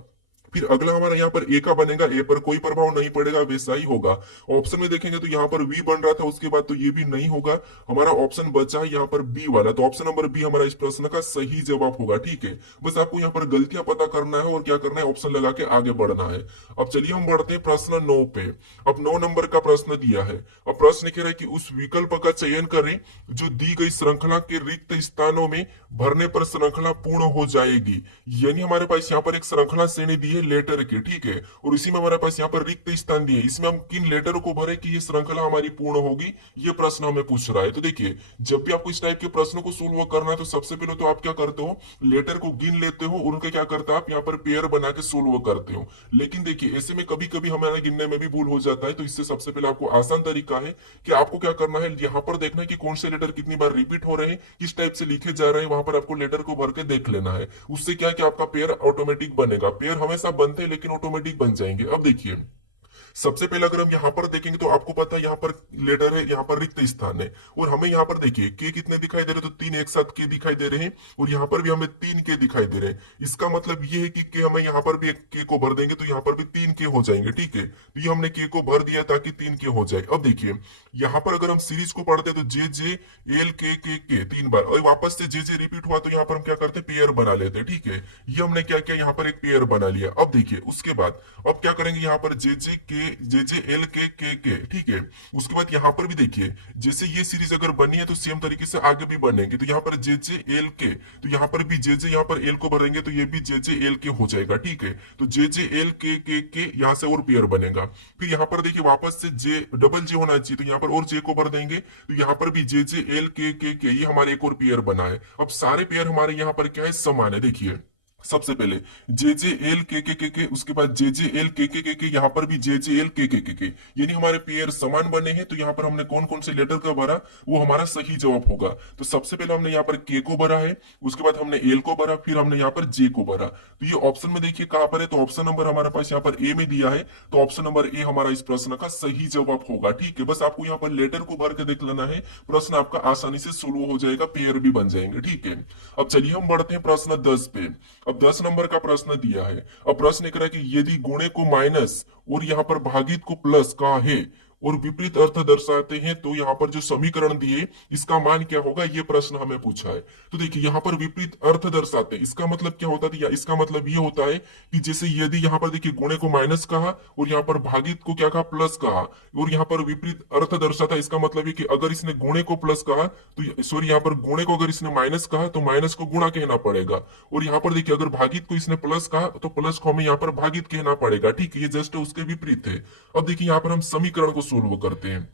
फिर अगला हमारा यहाँ पर ए का बनेगा, ए पर कोई प्रभाव नहीं पड़ेगा, वैसा ही होगा। ऑप्शन में देखेंगे तो यहाँ पर वी बन रहा था, उसके बाद तो ये भी नहीं होगा। हमारा ऑप्शन बचा है यहाँ पर बी वाला, तो ऑप्शन नंबर बी हमारा इस प्रश्न का सही जवाब होगा। ठीक है, बस आपको यहाँ पर गलतियां पता करना है और क्या करना है, ऑप्शन लगा के आगे बढ़ना है। अब चलिए हम बढ़ते हैं प्रश्न 9 पे। अब 9 नंबर का प्रश्न दिया है। अब प्रश्न कह रहा है कि उस विकल्प का चयन करें जो दी गई श्रृंखला के रिक्त स्थानों में भरने पर श्रृंखला पूर्ण हो जाएगी। यानी हमारे पास यहाँ पर एक श्रृंखला श्रेणी दी है लेटर के, ठीक है, और इसी में हमारे पास यहाँ पर रिक्त स्थान दिए, इसमें हम किन लेटरों को भरे कि ये श्रृंखला हमारी पूर्ण होगी, ये प्रश्न हमें पूछ रहा है। तो देखिए जब भी आपको इस टाइप के प्रश्नों को सोल्व करना है तो सबसे पहले तो आप क्या करते हो, लेटर को गिन लेते हो और उनके क्या करते हो, आप यहाँ पर पेयर बना के सोल्व करते हो। लेकिन देखिए ऐसे में कभी कभी हमारा गिनने में भी भूल हो जाता है, तो इससे सबसे पहले आपको आसान तरीका है कि आपको क्या करना है, यहाँ पर देखना है कि कौन से लेटर कितनी बार रिपीट हो रहे हैं, किस टाइप से लिखे जा रहे हैं, वहां पर आपको लेटर को भर के देख लेना है। उससे क्या है कि आपका पेयर ऑटोमेटिक बनेगा। पेयर हमेशा बनते हैं लेकिन ऑटोमेटिक बन जाएंगे। अब देखिए सबसे पहले अगर हम यहाँ पर देखेंगे तो आपको पता है यहाँ पर लेटर है, यहाँ पर रिक्त स्थान है, और हमें यहाँ पर देखिए के कितने दिखाई दे रहे हैं, तो 3 एक साथ के दिखाई दे रहे हैं, और यहाँ पर भी हमें 3 के दिखाई दे रहे हैं। इसका मतलब ये है कि के हमें यहाँ पर भी एक के को भर देंगे तो यहाँ पर भी 3 के हो जाएंगे। ठीक है, तो ये हमने के को भर दिया ताकि 3 के हो जाए। अब देखिए यहाँ पर अगर हम सीरीज को पढ़ते तो जे जे एल के 3 बार, और वापस से जे जे रिपीट हुआ तो यहाँ पर हम क्या करते, पेयर बना लेते हैं। ठीक है, ये हमने क्या किया, यहाँ पर एक पेयर बना लिया। अब देखिए उसके बाद अब क्या करेंगे, यहाँ पर जे जे के के, ठीक है। उसके बाद यहाँ पर भी देखिए, जैसे ये सीरीज अगर बनी है तो सेम तरीके से आगे भी बनेंगे। तो यहाँ पर जे तो यहाँ पर भी जे यहाँ पर एल को भरेंगे तो ये भी जे हो जाएगा, ठीक है। तो जे यहाँ से और पेयर बनेगा। फिर यहाँ पर देखिए वापस से जे डबल जे होना चाहिए, तो यहाँ पर और जे को भर देंगे, तो यहाँ पर भी जे ये हमारे एक और पेयर बना है। अब सारे पेयर हमारे यहाँ पर क्या है, समान है। देखिए सबसे पहले जे उसके बाद जे यहाँ पर भी जे यानी हमारे पेयर समान बने हैं। तो यहाँ पर हमने कौन कौन से लेटर का भरा, वो हमारा सही जवाब होगा। तो सबसे पहले हमने यहाँ पर के को भरा है, उसके बाद हमने एल को भरा, फिर हमने यहाँ पर जे को भरा। तो ये ऑप्शन में देखिए कहां पर है, तो ऑप्शन नंबर हमारे पास यहाँ पर ए में दिया है। तो ऑप्शन नंबर ए हमारा इस प्रश्न का सही जवाब होगा, ठीक है। बस आपको यहाँ पर लेटर को भर के देख लेना है, प्रश्न आपका आसानी से सोल्व हो जाएगा, पेयर भी बन जाएंगे, ठीक है। अब चलिए हम बढ़ते हैं प्रश्न 10 पे। अब 10 नंबर का प्रश्न दिया है। अब प्रश्न कह रहा है कि यदि गुणे को माइनस और यहाँ पर भागित को प्लस का है और विपरीत अर्थ दर्शाते हैं, तो यहाँ पर जो समीकरण दिए इसका मान क्या होगा, ये प्रश्न हमें पूछा है। तो देखिए यहाँ पर विपरीत अर्थ दर्शाते हैं, इसका मतलब क्या होता है, इसका मतलब ये होता है कि जैसे यदि यहाँ पर देखिए गुणे को माइनस कहा और यहाँ पर भागित को क्या कहा, प्लस कहा, और यहाँ पर विपरीत अर्थ दर्शाता है, इसका मतलब है कि अगर इसने गुणे को प्लस कहा तो सॉरी यहाँ पर गुणे को अगर इसने माइनस कहा तो माइनस को गुणा कहना पड़ेगा, और यहाँ पर देखिए अगर भागित को इसने प्लस कहा तो प्लस को हमें यहाँ पर भागित कहना पड़ेगा, ठीक है। ये जस्ट उसके विपरीत है। अब देखिए यहाँ पर हम समीकरण को सोल्व करते हैं।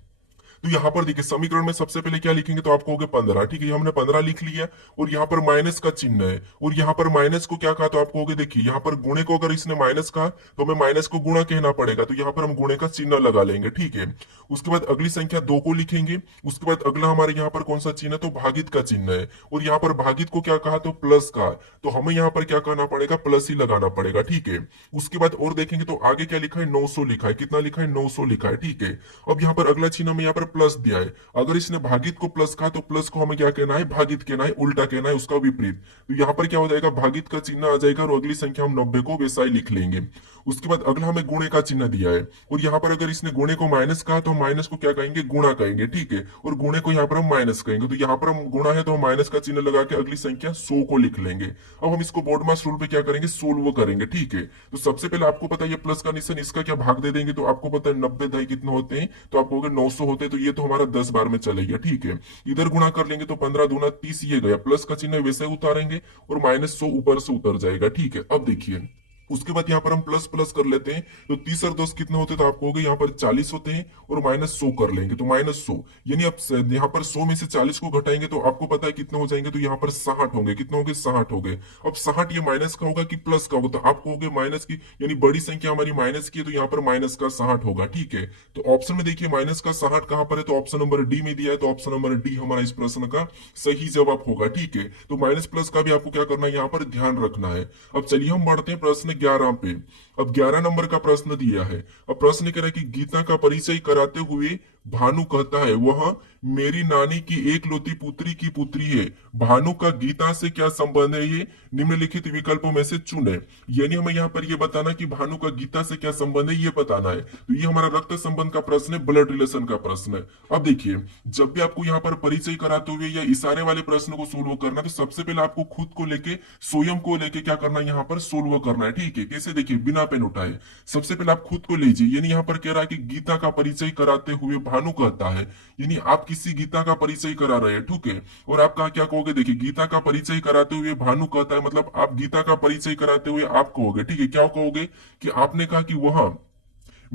तो यहाँ पर देखिए समीकरण में सबसे पहले क्या लिखेंगे, तो आपको हो गया 15, ठीक है। हमने 15 लिख लिया, और यहाँ पर माइनस का चिन्ह है, और यहाँ पर माइनस को क्या कहा, तो आपको हो गया देखिए यहाँ पर गुणे को अगर इसने माइनस कहा तो हमें माइनस को गुणा कहना पड़ेगा, तो यहाँ पर हम गुणे का चिन्ह लगा लेंगे, ठीक है। उसके बाद अगली संख्या 2 को लिखेंगे। उसके बाद अगला हमारे यहाँ पर कौन सा चिन्ह है, तो भागित का चिन्ह है, और यहाँ पर भागित को क्या कहा, तो प्लस का, तो हमें यहाँ पर क्या करना पड़ेगा, प्लस ही लगाना पड़ेगा, ठीक है। उसके बाद और देखेंगे तो आगे क्या लिखा है, 900 लिखा है, कितना लिखा है, 900 लिखा है, ठीक है। अब यहाँ पर अगला चिन्ह में यहाँ पर प्लस दिया है, अगर इसने भागित को प्लस कहा तो प्लस को हमें क्या कहना है, भागित कहना है, उल्टा कहना है, उसका विपरीत। तो यहाँ पर क्या हो जाएगा, भागित का चिन्ह आ जाएगा, और अगली संख्या हम 90 को वैसा ही लिख लेंगे। उसके बाद अगला हमें गुणे का चिन्ह दिया है, और यहाँ पर अगर इसने गुणे को माइनस कहा तो हम माइनस को क्या कहेंगे, गुणा कहेंगे, ठीक है, और गुणे को यहाँ पर हम माइनस कहेंगे। तो यहाँ पर हम गुणा है तो हम माइनस का चिन्ह लगा के अगली संख्या 100 को लिख लेंगे। अब हम इसको बोर्ड मास रूल पे क्या करेंगे, सोल्व करेंगे, ठीक है। तो सबसे पहले आपको पता है ये प्लस का निशान, इसका क्या भाग दे देंगे, तो आपको पता है 90 दही कितने होते हैं, तो आपको 900 होते हैं, तो ये तो हमारा 10 बार में चलेगा, ठीक है। इधर गुणा कर लेंगे तो 15 दूना 30 ये गया, प्लस का चिन्ह वैसे उतारेंगे और -100 ऊपर से उतर जाएगा, ठीक है। अब देखिए उसके बाद यहाँ पर हम प्लस प्लस कर लेते हैं, तो 30 और 10 कितने होते हैं, तो आपको हो गए यहाँ पर 40 होते हैं, और -100 कर लेंगे तो -100, यानी अब यहाँ पर 100 में से 40 को घटाएंगे तो आपको पता है कितने हो जाएंगे, तो यहाँ पर 60 होंगे, कितने होंगे, 60 हो गए। अब 60 ये माइनस का होगा कि प्लस का होगा, तो आपको हो गए माइनस की, यानी बड़ी संख्या हमारी माइनस की है, तो यहाँ पर माइनस का 60 होगा, ठीक है। तो ऑप्शन में देखिए माइनस का 60 कहां पर है, तो ऑप्शन नंबर डी में दिया है, तो ऑप्शन नंबर डी हमारा इस प्रश्न का सही जवाब होगा, ठीक है। तो माइनस प्लस का भी आपको क्या करना है, यहाँ पर ध्यान रखना है। अब चलिए हम बढ़ते हैं प्रश्न 11 पे। अब 11 नंबर का प्रश्न दिया है। अब प्रश्न कह रहा है कि गीता का परिचय कराते हुए भानु कहता है, वह मेरी नानी की एकलौती पुत्री की पुत्री है। भानु का गीता से क्या संबंध है, ये निम्नलिखित विकल्पों में से चुने। यानी हमें यहाँ पर ये बताना कि भानु का गीता से क्या संबंध है, ये बताना है। तो ये हमारा रक्त संबंध का प्रश्न है, ब्लड रिलेशन का प्रश्न है। अब देखिए जब भी आपको यहाँ पर परिचय कराते हुए या इशारे वाले प्रश्न को सोल्व करना है, तो सबसे पहले आपको खुद को लेके, स्वयं को लेके क्या करना है, यहाँ पर सोल्व करना है, ठीक है। कैसे, देखिए बिना पेन उठाए सबसे पहले आप खुद को लीजिए। यानी यहाँ पर कह रहा है कि गीता का परिचय कराते हुए भानु कहता है, यानी आप किसी गीता का परिचय करा रहे हैं, ठीक है। और आप क्या कहोगे, देखिए गीता का परिचय कराते हुए भानु कहता है, मतलब आप गीता का परिचय कराते हुए आप कहोगे, ठीक है। क्या कहोगे कि आपने कहा कि वह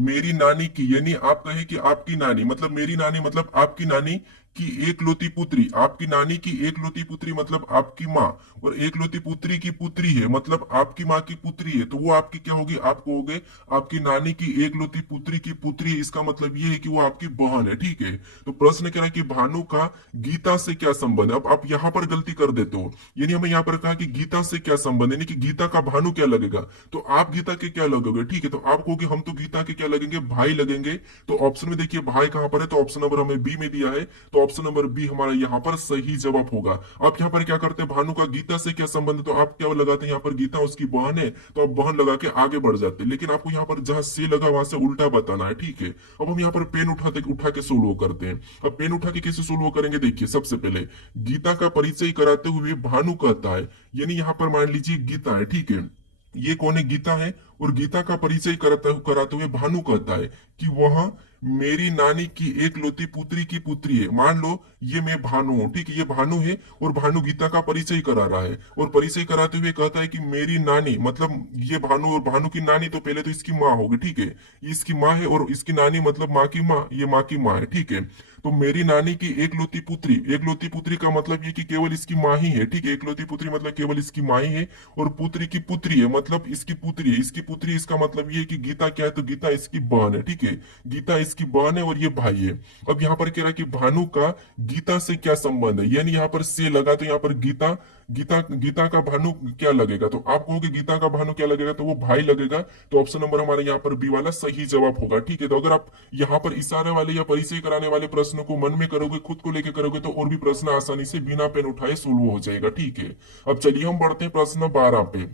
मेरी नानी की, यानी आप कहे कि आपकी नानी, मतलब मेरी नानी मतलब आपकी नानी की एकलौती पुत्री, आपकी नानी की एकलौती पुत्री मतलब आपकी माँ, और एकलौती पुत्री की पुत्री है मतलब आपकी माँ की पुत्री है, तो वो आपकी क्या होगी, आपको हो गए आपकी नानी की एकलौती पुत्री की पुत्री है, इसका मतलब ये है कि वो आपकी बहन है, ठीक है। तो प्रश्न कह रहा है कि भानु का गीता से क्या संबंध है। अब आप यहाँ पर गलती कर देते हो, यानी हमें यहाँ पर कहा कि गीता से क्या संबंध है, यानी कि गीता का भानु क्या लगेगा, तो आप गीता के क्या लगोगे, ठीक है। तो आप कहोगे हम तो गीता के क्या लगेंगे, भाई लगेंगे। तो ऑप्शन में देखिए भाई कहां पर है, तो ऑप्शन नंबर हमें बी में दिया है, तो ऑप्शन नंबर बी हमारा यहाँ पर सही जवाब होगा। आप यहाँ पर क्या करते हैं, भानु का गीता से क्या संबंध है, तो आप क्या लगाते हैं, यहाँ पर गीता उसकी बहन है, तो आप बहन लगा के आगे बढ़ जाते हैं। लेकिन आपको यहाँ पर जहां से लगा वहां से उल्टा बताना है, ठीक है। अब हम यहाँ पर पेन उठा के सोल्व करते हैं। अब पेन उठा के कैसे सोल्व करेंगे, देखिए सबसे पहले गीता का परिचय कराते हुए भानु कहता है, यानी यहाँ पर मान लीजिए गीता है, ठीक है। ये कौन है? गीता है। और गीता का परिचय कराते हुए भानु कहता है कि वह मेरी नानी की एक लौती पुत्री की पुत्री है। मान लो ये मैं भानु हूं, ठीक है, ये भानु है और भानु गीता का परिचय करा रहा है और परिचय कराते हुए कहता है कि मेरी नानी, मतलब ये भानु, और भानु की नानी तो पहले तो इसकी माँ होगी, ठीक है, ये इसकी माँ है और इसकी नानी मतलब माँ की माँ, ये माँ की माँ है, ठीक है। तो मेरी नानी की एकलौती पुत्री, एकलौती पुत्री का मतलब ये कि केवल इसकी माँ ही है, ठीक है, एकलौती पुत्री मतलब केवल इसकी माँ ही है। और पुत्री की पुत्री है मतलब इसकी पुत्री है, इसकी पुत्री, इसका मतलब ये है कि गीता क्या है? तो गीता इसकी बहन है, ठीक है, गीता इसकी बहन है और ये भाई है। अब यहाँ पर कह रहा है कि भानु का गीता से क्या संबंध है, यानी यहाँ पर से लगा तो यहाँ पर गीता, गीता का भानु क्या लगेगा? तो आप कहोगे गीता का भानु क्या लगेगा? तो वो भाई लगेगा। तो ऑप्शन नंबर हमारे यहाँ पर बी वाला सही जवाब होगा, ठीक है। तो अगर आप यहाँ पर इशारे वाले या परिचय कराने वाले प्रश्नों को मन में करोगे, खुद को लेके करोगे, तो और भी प्रश्न आसानी से बिना पेन उठाए सोल्व हो जाएगा, ठीक है। अब चलिए हम बढ़ते हैं प्रश्न 12 पे।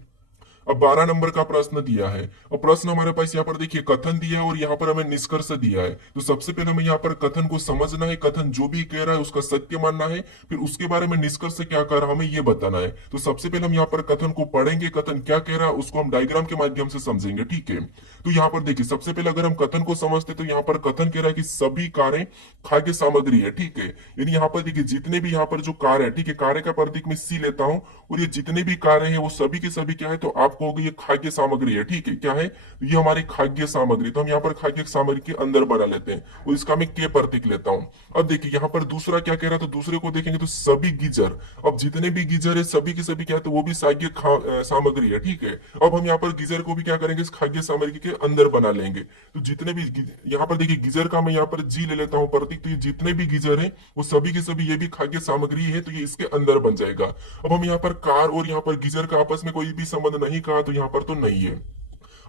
अब 12 नंबर का प्रश्न दिया है और प्रश्न हमारे पास यहाँ पर देखिए कथन दिया है और यहाँ पर हमें निष्कर्ष दिया है। तो सबसे पहले हमें यहाँ पर कथन को समझना है, कथन जो भी कह रहा है उसका सत्य मानना है, फिर उसके बारे में निष्कर्ष क्या कह रहा है हमें ये बताना है। तो सबसे पहले हम यहाँ पर कथन को पढ़ेंगे, कथन क्या कह रहा है उसको हम डायग्राम के माध्यम से समझेंगे, ठीक है। तो यहाँ पर देखिए सबसे पहले अगर हम कथन को समझते तो यहाँ पर कथन कह रहा है कि सभी कारें खाद्य सामग्री है, ठीक है। यानी यहाँ पर देखिए जितने भी यहाँ पर जो कार्य है, ठीक है, कार्य का प्रतीक मैं सी लेता हूँ और ये जितने भी कार्य हैं वो सभी के सभी क्या है? तो आप कहोगे ये खाद्य सामग्री है, ठीक है, क्या है? ये हमारी खाद्य सामग्री। तो हम यहाँ पर खाद्य सामग्री के अंदर बना लेते हैं और इसका मैं के प्रतीक लेता हूँ। अब देखिए यहाँ पर दूसरा क्या कह रहा है? तो दूसरे को देखेंगे तो सभी गीजर, अब जितने भी गीजर है सभी के सभी क्या है? तो वो भी सामग्री है, ठीक है। अब हम यहाँ पर गीजर को भी क्या करेंगे? इस खाद्य सामग्री के अंदर बना लेंगे। तो जितने भी यहाँ पर देखिए गीजर का मैं यहाँ पर जी ले लेता हूँ प्रतीक, तो ये जितने भी गीजर है वो सभी के सभी ये भी खाद्य सामग्री है, तो ये इसके अंदर बन जाएगा। अब हम यहाँ पर कार और यहाँ पर गीजर का आपस में कोई भी संबंध नहीं कहा तो यहाँ पर तो नहीं है।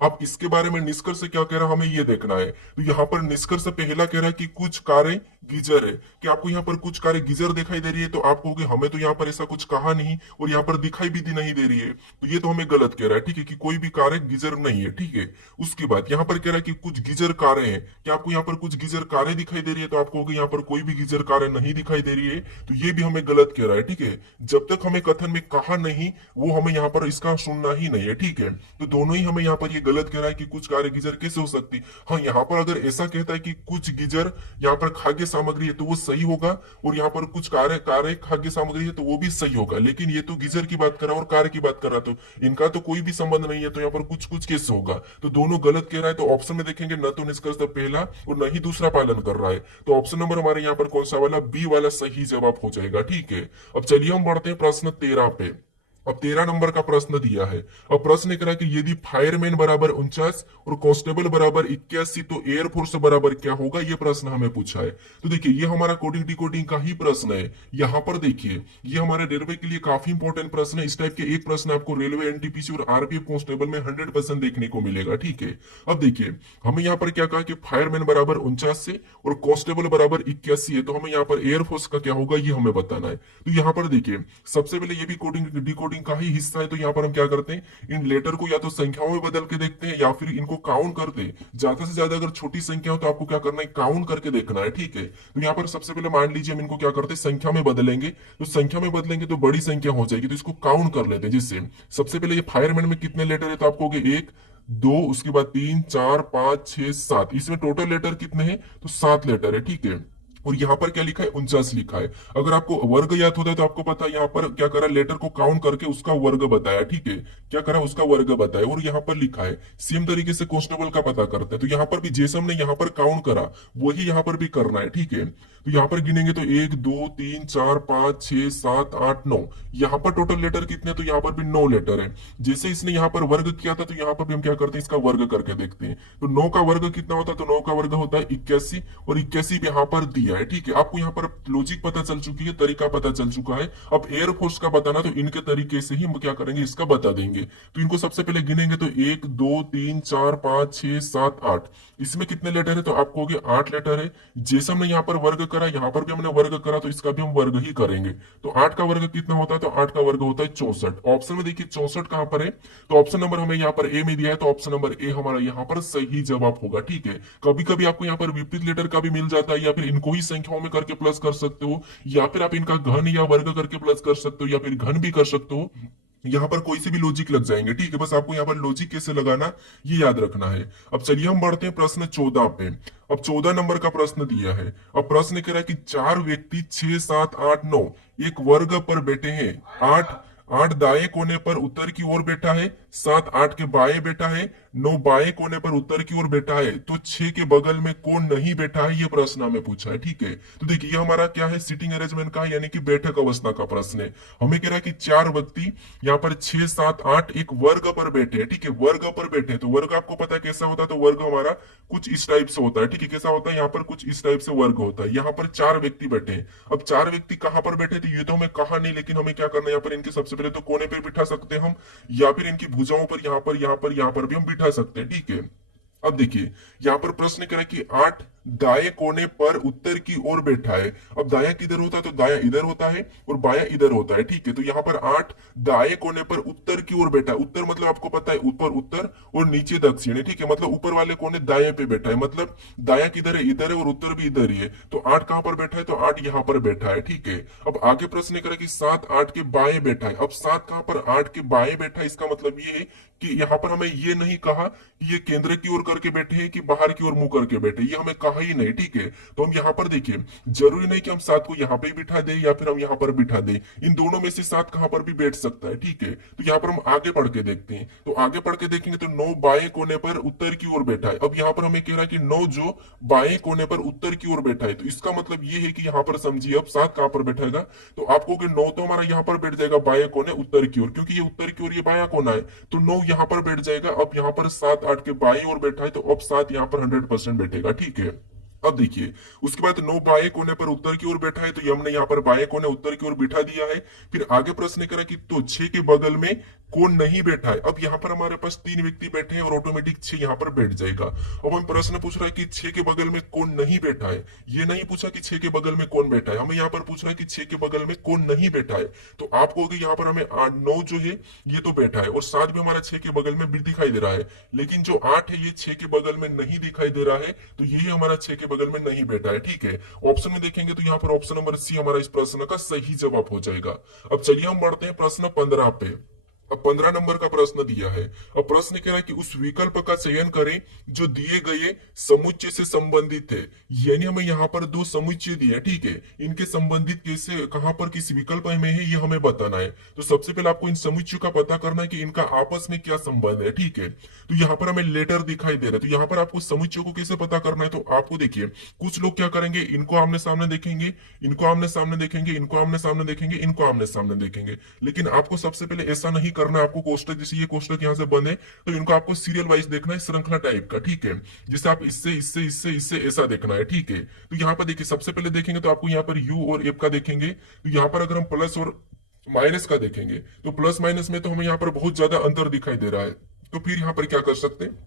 अब इसके बारे में निष्कर्ष क्या कह रहा है हमें ये देखना है। तो यहाँ पर निष्कर्ष पहला कह रहा है कि कुछ कारें गीजर है। कि आपको यहाँ पर कुछ कारें गीजर दिखाई दे रही है? तो आप कहोगे हमें तो यहाँ पर ऐसा कुछ कहा नहीं और यहाँ पर दिखाई भी नहीं दे रही है, तो ये तो हमें गलत कह रहा है, ठीक है, कि कोई भी कारें गीजर नहीं है, ठीक है। उसके बाद यहाँ पर कह रहा है कि कुछ गीजर कारें हैं। क्या आपको यहाँ पर कुछ गीजर कारें दिखाई दे रही है? तो आप कहोगे यहाँ पर कोई भी गीजर कारें नहीं दिखाई दे रही है, तो ये भी हमें गलत कह रहा है, ठीक है। जब तक हमें कथन में कहा नहीं वो हमें यहाँ पर इसका सुनना ही नहीं है, ठीक है। तो दोनों ही हमें यहाँ पर ये गलत कह रहा है कि कुछ कारें गीजर कैसे हो सकती। हाँ, यहाँ पर अगर ऐसा कहता है कि कुछ गीजर यहाँ पर खाद्य सामग्री है तो वो सही होगा, और यहाँ पर कुछ कारें कारें खाद्य सामग्री है तो वो भी सही होगा। लेकिन ये तो गीजर की बात कर रहा है और कार की बात कर रहा है, तो इनका तो कोई भी संबंध नहीं है, तो यहाँ पर कुछ कुछ कैसे होगा? तो दोनों गलत कह रहा है। तो ऑप्शन में देखेंगे न तो निष्कर्ष पहला और न ही दूसरा पालन कर रहा है, तो ऑप्शन नंबर हमारे यहाँ पर कौन सा वाला? बी वाला सही जवाब हो जाएगा, ठीक है। अब चलिए हम बढ़ते हैं प्रश्न 13 पे। अब 13 नंबर का प्रश्न दिया है। अब प्रश्न कह रहा है कि यदि फायरमैन बराबर 49 और कांस्टेबल बराबर 81 तो एयरफोर्स बराबर क्या होगा? ये प्रश्न हमें पूछा है। तो देखिए ये हमारा कोडिंग डिकोडिंग का ही प्रश्न है। यहाँ पर देखिए ये हमारे रेलवे के लिए काफी इंपॉर्टेंट प्रश्न है। इस टाइप के एक प्रश्न आपको रेलवे, एनटीपीसी और आरपीएफ कांस्टेबल में 100% देखने को मिलेगा, ठीक है। अब देखिए हमें यहाँ पर क्या कहा कि फायरमैन बराबर 49 से और कांस्टेबल बराबर 81 है, तो हमें यहाँ पर एयरफोर्स का क्या होगा ये हमें बताना है। तो यहाँ पर देखिए सबसे पहले ये भी कोडिंग डिकोडिंग का ही हिस्सा है। तो यहाँ पर हम क्या करते हैं, इन लेटर को या तो संख्याओं में बदल के देखते हैं या फिर इनको काउंट करते हैं। ज्यादा से ज्यादा अगर छोटी संख्या हो तो आपको क्या करना है, काउंट करके देखना है, ठीक है। तो यहाँ पर सबसे पहले मान लीजिए हम इनको क्या करते हैं, संख्या में बदलेंगे। तो संख्या में बदलेंगे तो बड़ी संख्या हो जाएगी, तो इसको काउंट कर लेते हैं। जिससे सबसे पहले ये फायरमैन में कितने लेटर है? तो आपको एक, दो, उसके बाद 3, 4, 5, 6, 7, इसमें टोटल लेटर कितने हैं? तो 7 लेटर है, ठीक है। और यहाँ पर क्या लिखा है? 49 लिखा है। अगर आपको वर्ग याद होता है तो आपको पता है यहाँ पर क्या करा, लेटर को काउंट करके उसका वर्ग बताया, ठीक है। क्या करा, उसका वर्ग बताया और यहाँ पर लिखा है। सेम तरीके से कांस्टेबल का पता करते हैं। तो यहाँ पर भी जैसे हमने यहाँ पर काउंट करा वही यहाँ पर भी करना है, ठीक है। तो यहाँ पर गिनेंगे तो 1, 2, 3, 4, 5, 6, 7, 8, 9। यहाँ पर टोटल लेटर कितने? तो यहाँ पर भी 9 लेटर है। जैसे इसने यहाँ पर वर्ग किया था तो यहाँ पर भी हम क्या करते हैं, इसका वर्ग करके देखते हैं। तो 9 का वर्ग कितना होता है? तो 9 का वर्ग होता है 81 और 81 भी यहाँ पर दिया है, ठीक है। आपको यहाँ पर लॉजिक पता चल चुकी है, तरीका पता चल चुका है। अब एयरफोर्स का बताना तो इनके तरीके से ही हम क्या करेंगे, इसका बता देंगे। तो इनको सबसे पहले गिनेंगे तो 1, 2, 3, 4, 5, 6, 7, 8। इसमें कितने लेटर है? तो आप कहोगे 8 लेटर है। जैसे हमने यहाँ पर वर्ग करा, यहाँ पर भी हमने वर्ग करा, तो इसका भी हम वर्ग ही करेंगे। तो 8 का वर्ग कितना होता है? तो 8 का वर्ग होता है 64। ऑप्शन में देखिए 64 कहां पर है? तो ऑप्शन नंबर हमें यहाँ पर ए में दिया है, तो ऑप्शन नंबर ए हमारा यहाँ पर सही जवाब होगा, ठीक है। कभी कभी आपको यहाँ पर विपरीत लेटर का भी मिल जाता है, या फिर इनको ही संख्याओं में करके प्लस कर सकते हो, या फिर आप इनका घन या वर्ग करके प्लस कर सकते हो, या फिर घन भी कर सकते हो। यहाँ पर कोई से भी लॉजिक लग जाएंगे, ठीक है। बस आपको यहाँ पर लॉजिक कैसे लगाना ये याद रखना है। अब चलिए हम बढ़ते हैं प्रश्न 14 पे। अब 14 नंबर का प्रश्न दिया है। अब प्रश्न कह रहा है कि चार व्यक्ति 6, 7, 8, 9 एक वर्ग पर बैठे हैं। आठ आठ दाएं कोने पर उत्तर की ओर बैठा है, 7 8 के बाएं बैठा है, 9 बाएं कोने पर उत्तर की ओर बैठा है, तो 6 के बगल में कौन नहीं बैठा है, ये प्रश्न हमें पूछा है, ठीक है। तो देखिए ये हमारा क्या है, सिटिंग अरेंजमेंट का है, यानी कि बैठक अवस्था का प्रश्न है। हमें कह रहा है कि चार व्यक्ति यहाँ पर 6, 7, 8 एक वर्ग पर बैठे हैं, ठीक है। वर्ग पर बैठे हैं, तो वर्ग आपको पता है कैसा होता है, तो वर्ग हमारा कुछ इस टाइप से होता है, ठीक है। कैसा होता है, यहाँ पर कुछ इस टाइप से वर्ग होता है। यहाँ पर चार व्यक्ति बैठे हैं। अब चार व्यक्ति कहाँ पर बैठे थे ये तो हमें कहा नहीं, लेकिन हमें क्या करना है, यहाँ पर इनके सबसे पहले तो कोने पे बिठा सकते हैं हम, या फिर इनकी भुजाओं पर यहाँ पर यहाँ पर यहाँ पर भी हम बिठा सकते हैं, ठीक है। अब देखिए यहाँ पर प्रश्न करा कि 8 दाएं कोने पर उत्तर की ओर बैठा है। अब दायां किधर होता है, तो दायां इधर होता है और बायां इधर होता है, ठीक है। तो यहाँ पर 8 दाएं कोने पर उत्तर की ओर बैठा है। उत्तर मतलब आपको पता है ऊपर उत्तर और नीचे दक्षिण है, ठीक है। मतलब ऊपर वाले कोने दाएं पे बैठा है, मतलब दायां किधर है, इधर है, और उत्तर भी इधर ही है। तो 8 कहां पर बैठा है, तो 8 यहाँ पर बैठा है, ठीक है। अब आगे प्रश्न करा कि 7 8 के बाएं बैठा है। अब 7 कहां पर 8 के बाएं बैठा है, इसका मतलब ये है कि यहाँ पर हमें ये नहीं कहा कि ये केंद्र की ओर करके बैठे हैं कि बाहर की ओर मुंह करके बैठे, ये हमें कहा ही नहीं, ठीक है। तो हम यहाँ पर देखिए, जरूरी नहीं कि हम 7 को यहाँ पे ही बिठा दें या फिर हम यहाँ पर बिठा दें, इन दोनों में से 7 कहां पर भी बैठ सकता है, ठीक है। तो यहाँ पर हम आगे पढ़ के देखते हैं। तो आगे पढ़ के देखेंगे तो 9 बाएं कोने पर उत्तर की ओर बैठा है। अब यहाँ पर हमें कह रहा है कि 9 जो बाएं कोने पर उत्तर की ओर बैठा है, तो इसका मतलब ये है कि यहाँ पर समझिए अब 7 कहां पर बैठेगा, तो आपको कि 9 तो हमारा यहाँ पर बैठ जाएगा बाएं कोने उत्तर की ओर, क्योंकि ये उत्तर की ओर ये बायां कोना है, तो 9 यहाँ पर बैठ जाएगा। अब यहाँ पर 7 8 के बाईं ओर बैठा है, तो अब 7 यहाँ पर 100% बैठेगा, ठीक है। अब देखिए उसके बाद 9 बाएं कोने पर उत्तर की ओर बैठा है, तो ये हमने यहाँ पर बाएं कोने उत्तर की ओर बिठा दिया है। फिर आगे प्रश्न करा कि तो 6 के बगल में कौन नहीं बैठा है। अब यहाँ पर हमारे पास 3 व्यक्ति बैठे हैं और ऑटोमेटिक 6 यहाँ पर बैठ जाएगा। अब हम प्रश्न पूछ रहा है कि 6 के बगल में कौन नहीं बैठा है, ये नहीं पूछा कि 6 के बगल में कौन बैठा है, हमें यहाँ पर पूछ रहा है कि 6 के बगल में कौन नहीं बैठा है। तो आप कहोगे यहाँ पर हमें 9 जो है ये तो बैठा है और 7 भी हमारा 6 के बगल में भी दिखाई दे रहा है, लेकिन जो 8 है ये 6 के बगल में नहीं दिखाई दे रहा है, तो यही हमारा 6 के बगल में नहीं बैठा है, ठीक है। ऑप्शन में देखेंगे तो यहाँ पर ऑप्शन नंबर सी हमारा इस प्रश्न का सही जवाब हो जाएगा। अब चलिए हम बढ़ते हैं प्रश्न 15 पे। अब 15 नंबर का प्रश्न दिया है। अब प्रश्न कह रहा है कि उस विकल्प का चयन करें जो दिए गए समुच्चय से संबंधित है। यानी हमें यहाँ पर दो समुच्चय दिए, ठीक है, इनके संबंधित कैसे कहां पर किस विकल्प में है ये हमें बताना है। तो सबसे पहले आपको इन समुच्चयों का पता करना है कि इनका आपस में क्या संबंध है, ठीक है। तो यहाँ पर हमें लेटर दिखाई दे रहा है, तो यहाँ पर आपको समुच्चयों को कैसे पता करना है, तो आपको देखिए कुछ लोग क्या करेंगे, इनको आमने सामने देखेंगे, इनको आमने सामने देखेंगे, इनको आमने सामने देखेंगे, इनको आमने सामने देखेंगे। लेकिन आपको सबसे पहले ऐसा नहीं करना है, आपको कोष्टक जैसे ये कोष्टक यहाँ से बंद है तो इनको आपको सीरियल वाइज देखना है, श्रृंखला टाइप का, ठीक है। जैसे आप इससे इससे इससे इससे ऐसा देखना है, ठीक है। तो यहाँ पर देखिए सबसे पहले देखेंगे तो आपको यहाँ पर यू और एफ का देखेंगे। तो यहाँ पर अगर हम प्लस और माइनस का देखेंगे तो प्लस माइनस में तो हमें यहाँ पर बहुत ज्यादा अंतर दिखाई दे रहा है। तो फिर यहाँ पर क्या कर सकते हैं,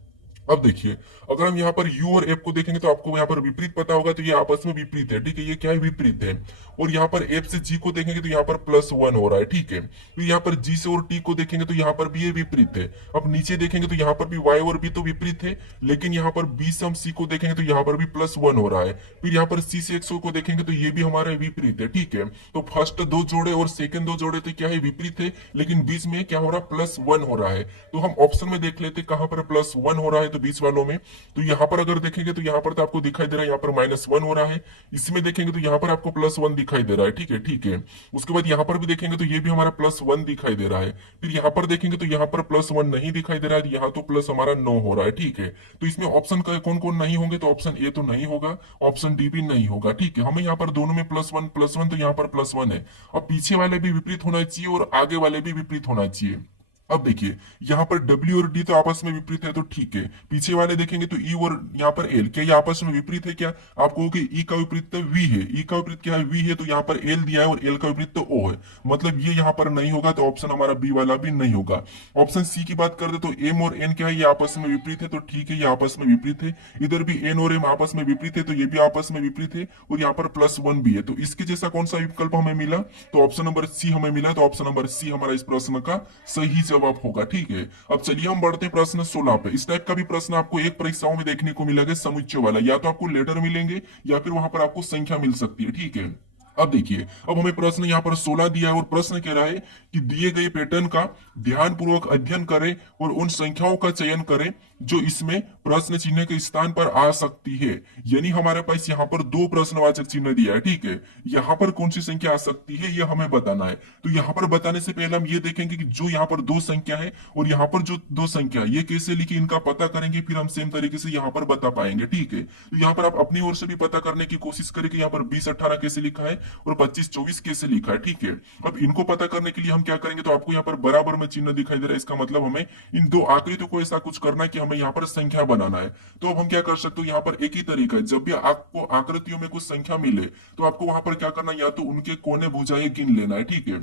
अब देखिए अगर हम यहाँ पर u और f को देखेंगे तो आपको यहाँ पर विपरीत पता होगा, तो ये आपस में विपरीत है, ठीक है, ये क्या है, विपरीत है। और यहाँ पर f से g को देखेंगे तो यहाँ पर +1 हो रहा है, ठीक है। तो यहाँ पर g से और t को देखेंगे तो यहाँ पर भी ये विपरीत है। अब नीचे देखेंगे तो यहाँ पर भी y और b तो विपरीत है, लेकिन यहाँ पर b से हम c को देखेंगे तो यहाँ पर भी +1 हो रहा है। फिर यहाँ पर c से x को देखेंगे तो ये भी हमारा विपरीत है, ठीक है। तो फर्स्ट दो जोड़े और सेकंड दो जोड़े थे क्या है, विपरीत है, लेकिन बीच में क्या हो रहा है, +1 हो रहा है। तो हम ऑप्शन में देख लेते कहां पर +1 हो रहा है, तो बीच वालों में। तो यहाँ पर अगर देखेंगे तो यहाँ पर तो आपको दिखाई दे रहा है यहाँ पर -1 हो रहा है, इसमें देखेंगे तो यहाँ पर आपको +1 दिखाई दे रहा है, ठीक है, ठीक है। उसके बाद यहाँ पर भी देखेंगे तो ये भी हमारा +1 दिखाई दे रहा है। फिर यहाँ पर देखेंगे तो यहाँ पर +1 नहीं दिखाई दे रहा है, यहाँ तो प्लस हमारा 9 हो रहा है, ठीक है। तो इसमें ऑप्शन कौन कौन नहीं होंगे, तो ऑप्शन ए तो नहीं होगा, ऑप्शन डी भी नहीं होगा, ठीक है। हमें यहाँ पर दोनों में +1 तो यहाँ पर +1 है। अब पीछे वाले भी विपरीत होना चाहिए और आगे वाले भी विपरीत होना चाहिए। अब देखिए यहाँ पर W और D तो आपस में विपरीत है, तो ठीक है। पीछे वाले देखेंगे तो E और यहाँ पर L, क्या ये आपस में विपरीत है क्या, आप कहोगे E का विपरीत तो V है, E का विपरीत क्या है, V है, तो यहाँ पर L दिया है और L का विपरीत तो O है, मतलब ये यहाँ पर नहीं होगा, तो ऑप्शन हमारा B वाला भी नहीं होगा। ऑप्शन C की बात करते तो M और N क्या है, ये आपस में विपरीत है, तो ठीक है, ये आपस में विपरीत है। इधर भी N और M आपस में विपरीत है, तो ये भी आपस में विपरीत है, और यहाँ पर +1 भी है। तो इसके जैसा कौन सा विकल्प हमें मिला, तो ऑप्शन नंबर C हमें मिला। तो ऑप्शन नंबर C हमारा इस प्रश्न का सही जवाब होगा, ठीक है। अब चलिए हम बढ़ते हैं प्रश्न 16 पे। इस टाइप का भी प्रश्न आपको एक परीक्षाओं में देखने को मिलेगा, समुच्चय वाला, या तो आपको लेटर मिलेंगे या फिर वहां पर आपको संख्या मिल सकती है, ठीक है। अब देखिए, अब हमें प्रश्न यहाँ पर 16 दिया है और प्रश्न कह रहा है कि दिए गए पैटर्न का ध्यानपूर्वक अध्ययन करें और उन संख्याओं का चयन करें जो इसमें प्रश्न चिन्ह के स्थान पर आ सकती है। यानी हमारे पास यहाँ पर दो प्रश्नवाचक चिन्ह दिया है, ठीक है। यहाँ पर कौन सी संख्या आ सकती है ये हमें बताना है। तो यहाँ पर बताने से पहले हम ये देखेंगे कि जो यहाँ पर दो संख्या है और यहाँ पर जो दो संख्या है, ये कैसे लिखी इनका पता करेंगे, फिर हम सेम तरीके से यहाँ पर बता पाएंगे, ठीक है। तो यहाँ पर आप अपनी ओर से भी पता करने की कोशिश करें कि यहाँ पर 20-18 कैसे लिखा है और 25-24 कैसे लिखा है, ठीक है। अब इनको पता करने के लिए हम क्या करेंगे, तो आपको यहाँ पर बराबर में चिन्ह दिखाई दे रहा है, इसका मतलब हमें इन दो आकृतियों को ऐसा कुछ करना है कि हमें यहाँ पर संख्या बनाना है। तो अब हम क्या कर सकते हो, यहाँ पर एक ही तरीका है, जब भी आपको आकृतियों में कुछ संख्या मिले तो आपको वहां पर क्या करना है, या तो उनके कोने भुजाएं गिन लेना है, ठीक है।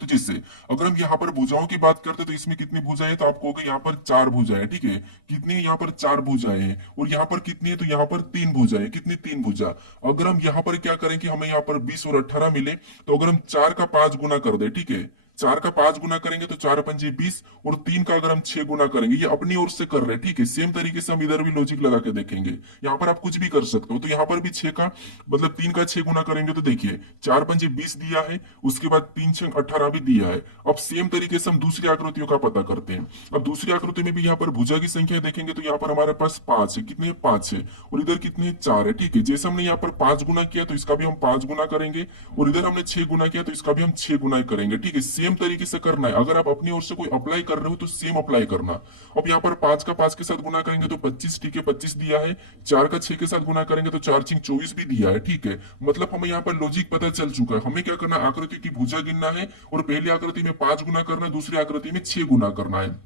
तो जिससे अगर हम यहाँ पर भुजाओं की बात करते हैं तो इसमें कितनी भुजाएं, तो आपको होगा यहाँ पर 4 भुजाएं, ठीक है। कितनी है, यहाँ पर 4 भुजाएं हैं। और यहाँ पर कितनी है, तो यहाँ पर 3 भुजाएं। कितनी, 3 भुजा। अगर हम यहाँ पर क्या करें कि हमें यहाँ पर 20 और 18 मिले, तो अगर हम 4 का 5 गुना कर दे, ठीक है, 4 का 5 गुना करेंगे तो 4 पंजे 20 और 3 का अगर हम 6 गुना करेंगे, ये अपनी ओर से कर रहे हैं, ठीक है। सेम तरीके से हम इधर भी लॉजिक लगा के देखेंगे, यहाँ पर आप कुछ भी कर सकते हो। तो यहाँ पर भी 6 का मतलब 3 का 6 गुना करेंगे तो देखिए 4 पंजे 20 दिया है, उसके बाद 3 6 18 भी दिया है। अब सेम तरीके से हम दूसरी आकृतियों का पता करते हैं। अब दूसरी आकृति में भी यहाँ पर भुजा की संख्या देखेंगे तो यहाँ पर हमारे पास 5 है, कितने 5 है, और इधर कितने 4 है, ठीक है। जैसे हमने यहाँ पर 5 गुना किया तो इसका भी हम 5 गुना करेंगे, और इधर हमने 6 गुना किया तो इसका भी हम 6 गुना करेंगे, ठीक है। सेम तरीके से करना है। अगर आप अपनी ओर से कोई अप्लाई कर रहे हो तो सेम अप्लाई करना। अब यहाँ पर 5 का 5 के साथ गुना करेंगे तो 25, ठीक है, 25 दिया है। 4 का 6 के साथ गुना करेंगे तो 4 6 24 भी दिया है, ठीक है। मतलब हमें यहाँ पर लॉजिक पता चल चुका है। हमें क्या करना है, आकृति की भुजा गिनना है और पहली आकृति में 5 गुना करना है, दूसरी आकृति में 6 गुना करना है।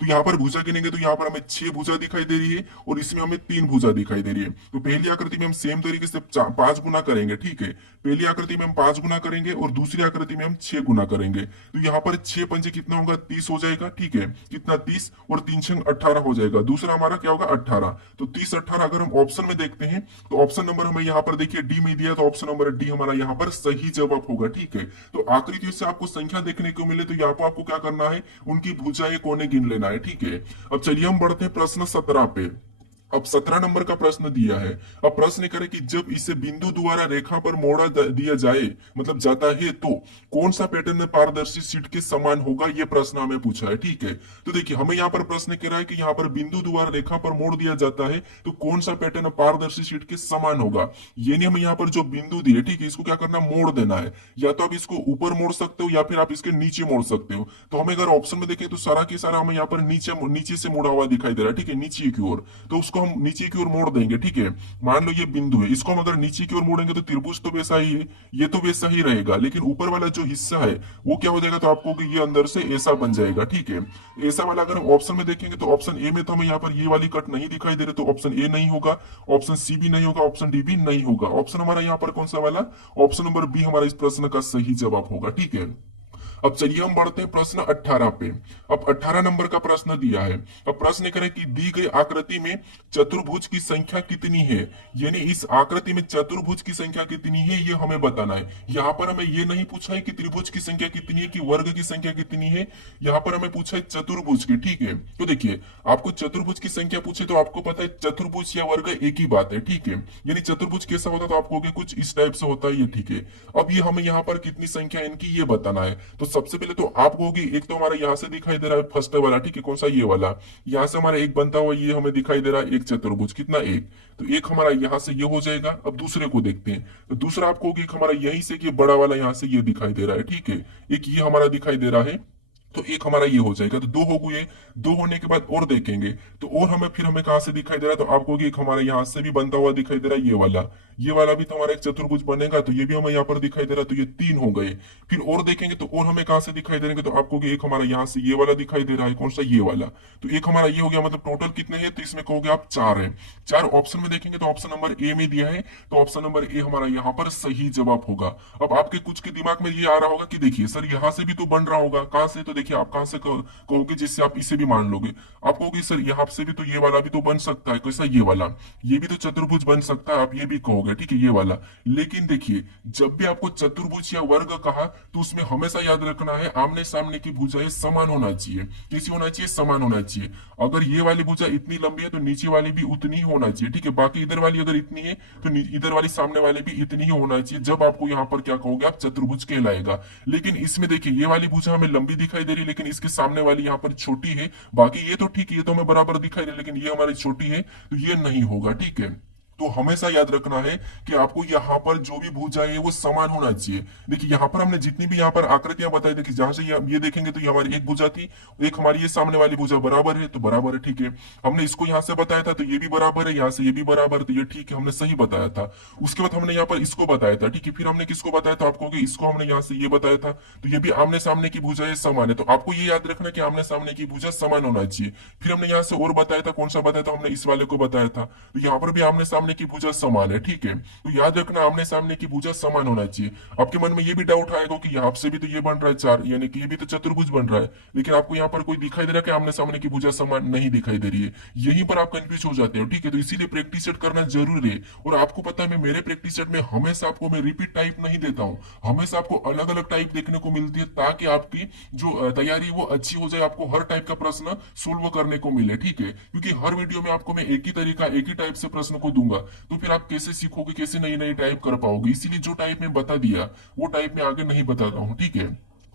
तो यहाँ पर भुजा गिनेंगे तो यहाँ पर हमें 6 भुजा दिखाई दे रही है और इसमें हमें 3 भुजा दिखाई दे रही है। तो पहली आकृति में हम सेम तरीके से 5 गुना करेंगे, ठीक है। पहली आकृति में हम 5 गुना करेंगे और दूसरी आकृति में हम 6 गुना करेंगे। तो यहाँ पर 6 पंजे कितना होगा, 30 हो जाएगा, ठीक है। कितना 30 और 3 6 18 हो जाएगा। दूसरा हमारा क्या होगा, 18। तो 30 18 अगर हम ऑप्शन में देखते हैं तो ऑप्शन नंबर हमें यहाँ पर देखिए डी में दिया, तो ऑप्शन नंबर डी हमारा यहाँ पर सही जवाब होगा, ठीक है। तो आकृतियों से आपको संख्या देखने को मिले तो यहाँ पर आपको क्या करना है, उनकी भुजाएं कोने गिन लेना है, ठीक है। अब चलिए हम बढ़ते हैं प्रश्न 17 पे। अब 17 नंबर का प्रश्न दिया है। अब प्रश्न करें कि जब इसे बिंदु द्वारा रेखा पर मोड़ा दिया जाए मतलब जाता है तो कौन सा पैटर्न पारदर्शी शीट के समान होगा, यह प्रश्न हमें पूछा है, ठीक है। तो देखिए हमें यहाँ पर प्रश्न कह रहा है कि यहाँ पर बिंदु द्वारा रेखा पर मोड़ दिया जाता है तो कौन सा पैटर्न पारदर्शी शीट के समान होगा। यानी हमें यहाँ पर जो बिंदु दिए, ठीक है, इसको क्या करना, मोड़ देना है। या तो आप इसको ऊपर मोड़ सकते हो या फिर आप इसके नीचे मोड़ सकते हो। तो हमें अगर ऑप्शन में देखें तो सारा के सारा हमें यहाँ पर नीचे नीचे से मुड़ा हुआ दिखाई दे रहा है, ठीक है, नीचे की ओर। तो उसको हम नीचे की ओर मोड़ देंगे, ठीक है। मान लो ये बिंदु है, इसको हम अगर नीचे की ओर मोड़ेंगे तो त्रिभुज तो वैसा ही है, ये तो वैसा ही रहेगा, लेकिन ऊपर वाला जो हिस्सा है वो क्या हो जाएगा, तो आपको कि ये अंदर से ऐसा बन जाएगा, ठीक है। ऐसा वाला अगर हम ऑप्शन में देखेंगे तो ऑप्शन ए में तो हमें यहाँ पर ये वाली कट नहीं दिखाई दे रही, तो ऑप्शन ए नहीं होगा, ऑप्शन सी भी नहीं होगा, ऑप्शन डी भी नहीं होगा। ऑप्शन हमारा यहाँ पर कौन सा वाला, ऑप्शन नंबर बी हमारा इस प्रश्न का सही जवाब होगा, ठीक है। अब चलिए हम बढ़ते हैं प्रश्न 18 पे। अब 18 नंबर का प्रश्न दिया है। अब प्रश्न करें कि दी गई आकृति में चतुर्भुज की संख्या कितनी है, यानी इस आकृति में चतुर्भुज की संख्या कितनी है ये हमें बताना है। यहाँ पर हमें ये नहीं पूछा है कि त्रिभुज की संख्या कितनी है कि वर्ग की संख्या कितनी है, यहाँ पर हमें पूछा है चतुर्भुज की, ठीक है। तो देखिए आपको चतुर्भुज की संख्या पूछे तो आपको पता है चतुर्भुज या वर्ग एक ही बात है, ठीक है। यानी चतुर्भुज कैसा होता है तो आपको कुछ इस टाइप से होता है ये, ठीक है। अब ये हमें यहाँ पर कितनी संख्या इनकी ये बताना है। तो सबसे पहले तो आपको होगी, एक तो हमारा यहाँ से दिखाई दे रहा है फर्स्ट वाला, ठीक है, कौन सा, ये वाला। यहाँ से हमारा एक बनता हुआ ये हमें दिखाई दे रहा है एक चतुर्भुज, कितना, एक। तो एक हमारा यहाँ से ये हो जाएगा। अब दूसरे को देखते हैं तो दूसरा आपको होगी एक हमारा यहीं से कि बड़ा वाला यहाँ से ये दिखाई दे रहा है, ठीक है। एक ये हमारा दिखाई दे रहा है, तो एक हमारा ये हो जाएगा। तो दो हो गए। दो होने के बाद और देखेंगे तो और हमें फिर हमें कहां से दिखाई दे रहा है, तो आपको एक हमारा यहाँ से भी बनता हुआ दिखाई दे रहा है ये वाला भी तो हमारा एक चतुर्भुज बनेगा, तो ये भी हमें यहाँ पर दिखाई दे रहा है, तो ये 3 हो गए। फिर और देखेंगे तो और हमें कहां से दिखाई देंगे, तो आपको एक हमारा यहाँ से ये वाला दिखाई दे रहा है, कौन सा, ये वाला। तो एक हमारा ये हो गया, मतलब टोटल कितने हैं, तो इसमें कहोगे आप 4 है। 4 ऑप्शन में देखेंगे तो ऑप्शन नंबर ए में दिया है, तो ऑप्शन नंबर ए हमारा यहाँ पर सही जवाब होगा। अब आपके कुछ के दिमाग में ये आ रहा होगा कि देखिए सर यहाँ से भी तो बन रहा होगा, कहां से, तो देखिए आप कहाँ से कहोगे जिससे आप इसे भी मान लोगे। आप कहोगे सर यहाँ से भी तो ये वाला भी तो बन सकता है, कैसा ये वाला, ये भी तो चतुर्भुज बन सकता है, आप ये भी कहोगे, ठीक है ये वाला। लेकिन देखिए जब भी आपको चतुर्भुज या वर्ग कहा तो उसमें हमेशा याद रखना है आमने सामने की भुजाएं समान होना चाहिए। कैसी होना चाहिए? समान होना चाहिए। अगर ये वाली भुजा इतनी लंबी है तो नीचे वाली भी उतनी ही होना चाहिए, ठीक है। बाकी इधर वाली अगर इतनी है तो इधर वाली सामने वाले भी इतनी ही होना चाहिए, जब आपको यहाँ पर क्या कहोगे आप चतुर्भुज कहलाएगा। लेकिन इसमें देखिए ये वाली भुजा हमें लंबी दिखाई दे रही है लेकिन इसके सामने वाली यहाँ पर छोटी है। बाकी ये तो ठीक है, ये तो हमें बराबर दिखाई दे रही है, लेकिन ये हमारी छोटी है तो ये नहीं होगा, ठीक है। तो हमेशा याद रखना है कि आपको यहाँ पर जो भी भुजा है वो समान होना चाहिए। देखिए यहाँ पर हमने जितनी भी यहाँ पर आकृतियां बताई, देखिए जहां से ये देखेंगे तो ये हमारी एक भुजा थी, एक हमारी ये सामने वाली भुजा बराबर है तो बराबर है, ठीक है। हमने इसको यहाँ से बताया था तो ये भी बराबर है, यहाँ से ये भी बराबर, तो ये ठीक है, हमने सही बताया था। उसके बाद हमने यहाँ पर इसको बताया था, ठीक है। फिर हमने किसको बताया था? आपको इसको हमने यहाँ से ये बताया था, तो ये भी आमने सामने की भुजाएं समान है। तो आपको ये याद रखना कि आमने सामने की भुजा समान होना चाहिए। फिर हमने यहाँ से और बताया था, कौन सा बताया था? हमने इस वाले को बताया था, तो यहाँ पर भी आमने सामने की भुजा समान है, ठीक है। तो याद रखना आमने सामने की भुजा समान होना चाहिए। आपके मन में ये भी डाउट आएगा कि यहाँ से भी तो ये बन रहा है 4, यानी कि ये भी तो चतुर्भुज बन रहा है, लेकिन आपको यहाँ पर कोई दिखाई दे रहा है कि आमने सामने की भुजा समान नहीं दिखाई दे रही है। यहीं पर आप कंफ्यूज हो जाते हो, ठीक है। तो इसीलिए प्रैक्टिस सेट करना जरूरी है। और आपको पता है मैं मेरे प्रैक्टिस सेट में हमेशा आपको मैं रिपीट टाइप नहीं देता हूँ, हमेशा आपको अलग अलग टाइप देखने को मिलती है, ताकि आपकी जो तैयारी वो अच्छी हो जाए, आपको हर टाइप का प्रश्न सोल्व करने को मिले, ठीक है। क्योंकि हर वीडियो में आपको मैं एक ही तरीका एक ही टाइप से प्रश्न को दूंगा, तो फिर आप कैसे सीखोगे, कैसे नई नई टाइप कर पाओगे। इसीलिए जो टाइप में बता दिया वो टाइप में आगे नहीं बताता हूँ, ठीक है।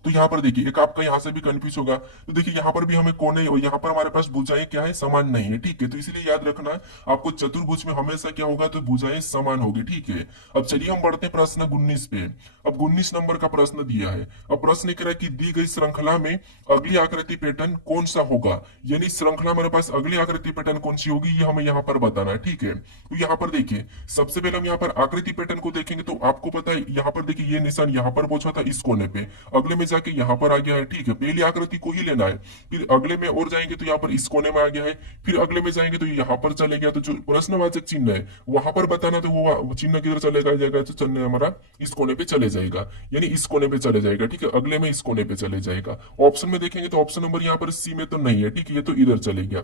तो यहाँ पर देखिए एक आपका यहाँ से भी कंफ्यूज होगा, तो देखिए यहाँ पर भी हमें कोने और यहाँ पर हमारे पास भुजाएं क्या है? समान नहीं है, ठीक है। तो इसीलिए याद रखना है आपको चतुर्भुज में हमेशा क्या होगा? तो भुजाएं समान होगी, ठीक है। अब चलिए हम बढ़ते हैं प्रश्न 19 पे। अब 19 नंबर का प्रश्न दिया है। अब प्रश्न कह रहा है कि दी गई श्रृंखला में अगली आकृति पैटर्न कौन सा होगा, यानी श्रृंखला मेरे पास अगली आकृति पैटर्न कौन सी होगी ये हमें यहाँ पर बताना है, ठीक है। तो यहाँ पर देखिए सबसे पहले हम यहाँ पर आकृति पैटर्न को देखेंगे, तो आपको पता है यहाँ पर देखिए ये निशान यहाँ पर पहुंचा था इस कोने पे, अगले में जाके यहाँ पर आ गया है, ठीक है। पहली आकृति को ही लेना है, फिर अगले में और जाएंगे तो यहाँ पर इस कोने में आ गया है, फिर अगले में जाएंगे तो यहाँ पर चले गया, तो जो प्रश्नवाचक चिन्ह है वहां पर बताना, तो वो चिन्ह किधर चलेगा जाएगा, तो चलने हमारा इस कोने पे चले जाएगा, यानी इस कोने पे चले जाएगा, ठीक है। अगले में इस कोने पे चले जाएगा। ऑप्शन में देखेंगे तो ऑप्शन नंबर यहाँ पर सी में तो नहीं है, ठीक है, ये तो इधर चले गया।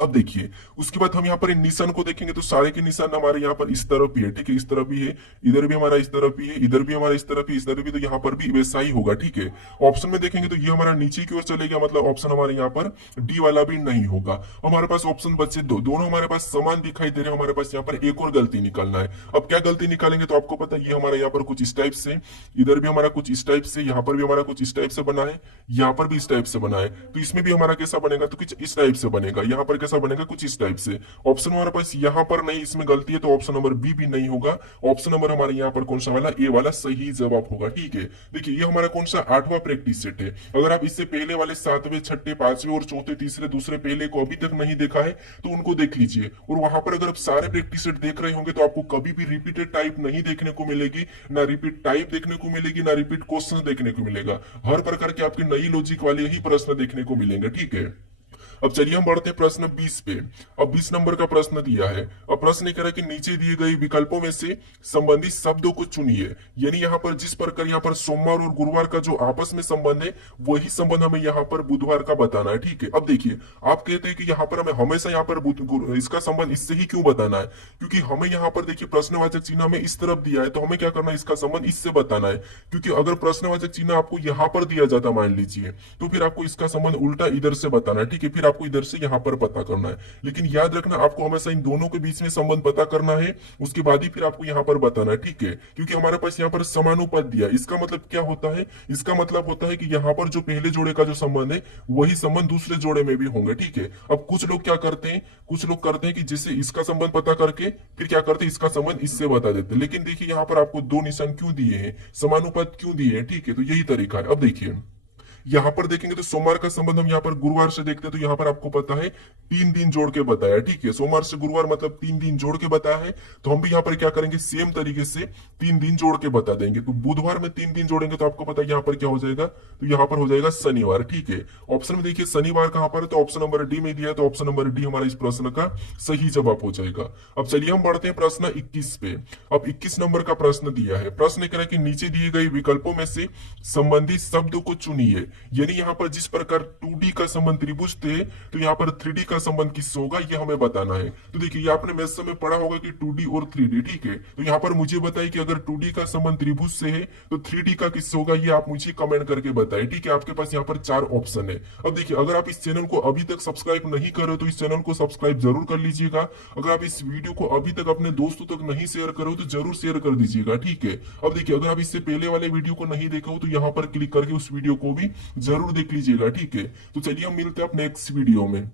अब देखिए उसके बाद हम यहाँ पर निशान को देखेंगे तो सारे के निशान हमारे यहाँ पर इस तरफ भी है, ठीक है, इस तरफ भी है, इधर भी हमारा इस तरफ भी है, इधर भी हमारा इस तरफ ही, इस तरफ भी, तो यहाँ पर भी वैसा ही होगा, ठीक है। ऑप्शन में देखेंगे तो ये हमारा नीचे की ओर चलेगा, मतलब ऑप्शन हमारे यहाँ पर डी वाला भी नहीं होगा। हमारे पास ऑप्शन बचे दो, दोनों हमारे पास समान दिखाई दे रहे हैं। हमारे पास यहाँ पर एक और गलती निकालना है। अब क्या गलती निकालेंगे? तो आपको पता है ये हमारा यहाँ पर कुछ इस टाइप से, इधर भी हमारा कुछ इस टाइप से, यहाँ पर भी हमारा कुछ इस टाइप से बना है, यहाँ पर भी इस टाइप से बना है, तो इसमें भी हमारा कैसा बनेगा? तो कुछ इस टाइप से बनेगा। यहाँ पर कैसा बनेगा? कुछ इस से। ऑप्शन हमारे पास यहाँ पर नहीं, इसमें गलती है, तो ऑप्शन नंबर बी भी नहीं होगा। ऑप्शन नंबर हमारे यहाँ पर कौन सा वाला? ए वाला सही जवाब होगा, ठीक है। देखिए ये हमारा कौन सा 8वां प्रैक्टिस सेट है। अगर आप इससे पहले वाले 7वें, 6ठे, 5वें और चौथे, तीसरे, दूसरे, पहले को अभी तक नहीं देखा है तो उनको देख लीजिए। और वहां पर अगर आप सारे प्रैक्टिस सेट देख रहे होंगे तो आपको कभी भी रिपीटेड टाइप नहीं देखने को मिलेगी, ना रिपीट टाइप देखने को मिलेगी, ना रिपीट क्वेश्चन देखने को मिलेगा। हर प्रकार के आपके नई लॉजिक वाले ही प्रश्न देखने को मिलेंगे, ठीक है। अब चलिए हम बढ़ते हैं प्रश्न 20 पे। अब 20 नंबर का प्रश्न दिया है। अब प्रश्न कह रहा है कि नीचे दिए गए विकल्पों में से संबंधित शब्दों को चुनिए, यानी यहाँ पर जिस प्रकार यहाँ पर सोमवार और गुरुवार का जो आपस में संबंध है वही संबंध हमें यहाँ पर बुधवार का बताना है, ठीक है। अब देखिए आप कहते हैं कि यहाँ पर हमें हमेशा यहाँ पर इसका संबंध इससे ही क्यों बताना है? क्योंकि हमें यहाँ पर देखिए प्रश्नवाचक चिन्ह हमें इस तरफ दिया है, तो हमें क्या करना है? इसका संबंध इससे बताना है। क्योंकि अगर प्रश्नवाचक चिन्ह आपको यहाँ पर दिया जाता मान लीजिए, तो फिर आपको इसका संबंध उल्टा इधर से बताना है, ठीक है। फिर आपको इधर से यहाँ पर पता करना है। लेकिन याद रखना आपको हमेशा इन दोनों के बीच में संबंध पता करना है, उसके बाद ही फिर आपको यहाँ पर बताना है, ठीक है। क्योंकि हमारे पास यहाँ पर समानुपात दिया, इसका मतलब क्या होता है? इसका मतलब होता है कि यहाँ पर जो पहले जोड़े का जो संबंध है वही संबंध दूसरे जोड़े में भी होंगे, ठीक है। अब कुछ लोग क्या करते हैं, कुछ लोग करते हैं कि जिससे इसका संबंध पता करके फिर क्या करते हैं? इसका संबंध इससे बता देते हैं। लेकिन देखिए यहाँ पर आपको दो निशान क्यों दिए हैं, समानुपात क्यों दिए हैं, ठीक है। तो यही तरीका है। अब देखिए यहाँ पर देखेंगे तो सोमवार का संबंध हम यहाँ पर गुरुवार से देखते हैं, तो यहाँ पर आपको पता है 3 दिन जोड़ के बताया, ठीक है। सोमवार से गुरुवार मतलब 3 दिन जोड़ के बताया है, तो हम भी यहाँ पर क्या करेंगे? सेम तरीके से 3 दिन जोड़ के बता देंगे। तो बुधवार में 3 दिन जोड़ेंगे तो आपको पता है यहाँ पर क्या हो जाएगा? तो यहाँ पर हो जाएगा शनिवार, ठीक है। ऑप्शन में देखिए शनिवार कहां पर है, तो ऑप्शन नंबर डी में दिया है, तो ऑप्शन नंबर डी हमारा इस प्रश्न का सही जवाब हो जाएगा। अब चलिए हम बढ़ते हैं प्रश्न 21 पे। अब 21 नंबर का प्रश्न दिया है। प्रश्न कह रहा है कि नीचे दिए गए विकल्पों में से संबंधित शब्द को चुनिए, यानी यहाँ पर जिस प्रकार 2D का संबंध त्रिभुज थे, तो यहाँ पर 3D का संबंध किससे होगा ये हमें बताना है। तो देखिए, ये आपने मैथ्स में पढ़ा होगा कि 2D और 3D, ठीक है। तो यहाँ पर मुझे बताइए कि अगर 2D का संबंध त्रिभुज से है तो 3D का किससे होगा, ये आप मुझे कमेंट करके बताएं, ठीक है। आपके पास यहाँ पर 4 ऑप्शन है। अब देखिए, अगर आप इस चैनल को अभी तक सब्सक्राइब नहीं करे तो इस चैनल को सब्सक्राइब जरूर कर लीजिएगा। अगर आप इस वीडियो को अभी तक अपने दोस्तों तक नहीं शेयर करो तो जरूर शेयर कर दीजिएगा, ठीक है। अब देखिए, अगर आप इससे पहले वाले वीडियो को नहीं देखा हो तो यहाँ पर क्लिक करके उस वीडियो को भी जरूर देख लीजिएगा, ठीक है। तो चलिए हम मिलते हैं आप नेक्स्ट वीडियो में।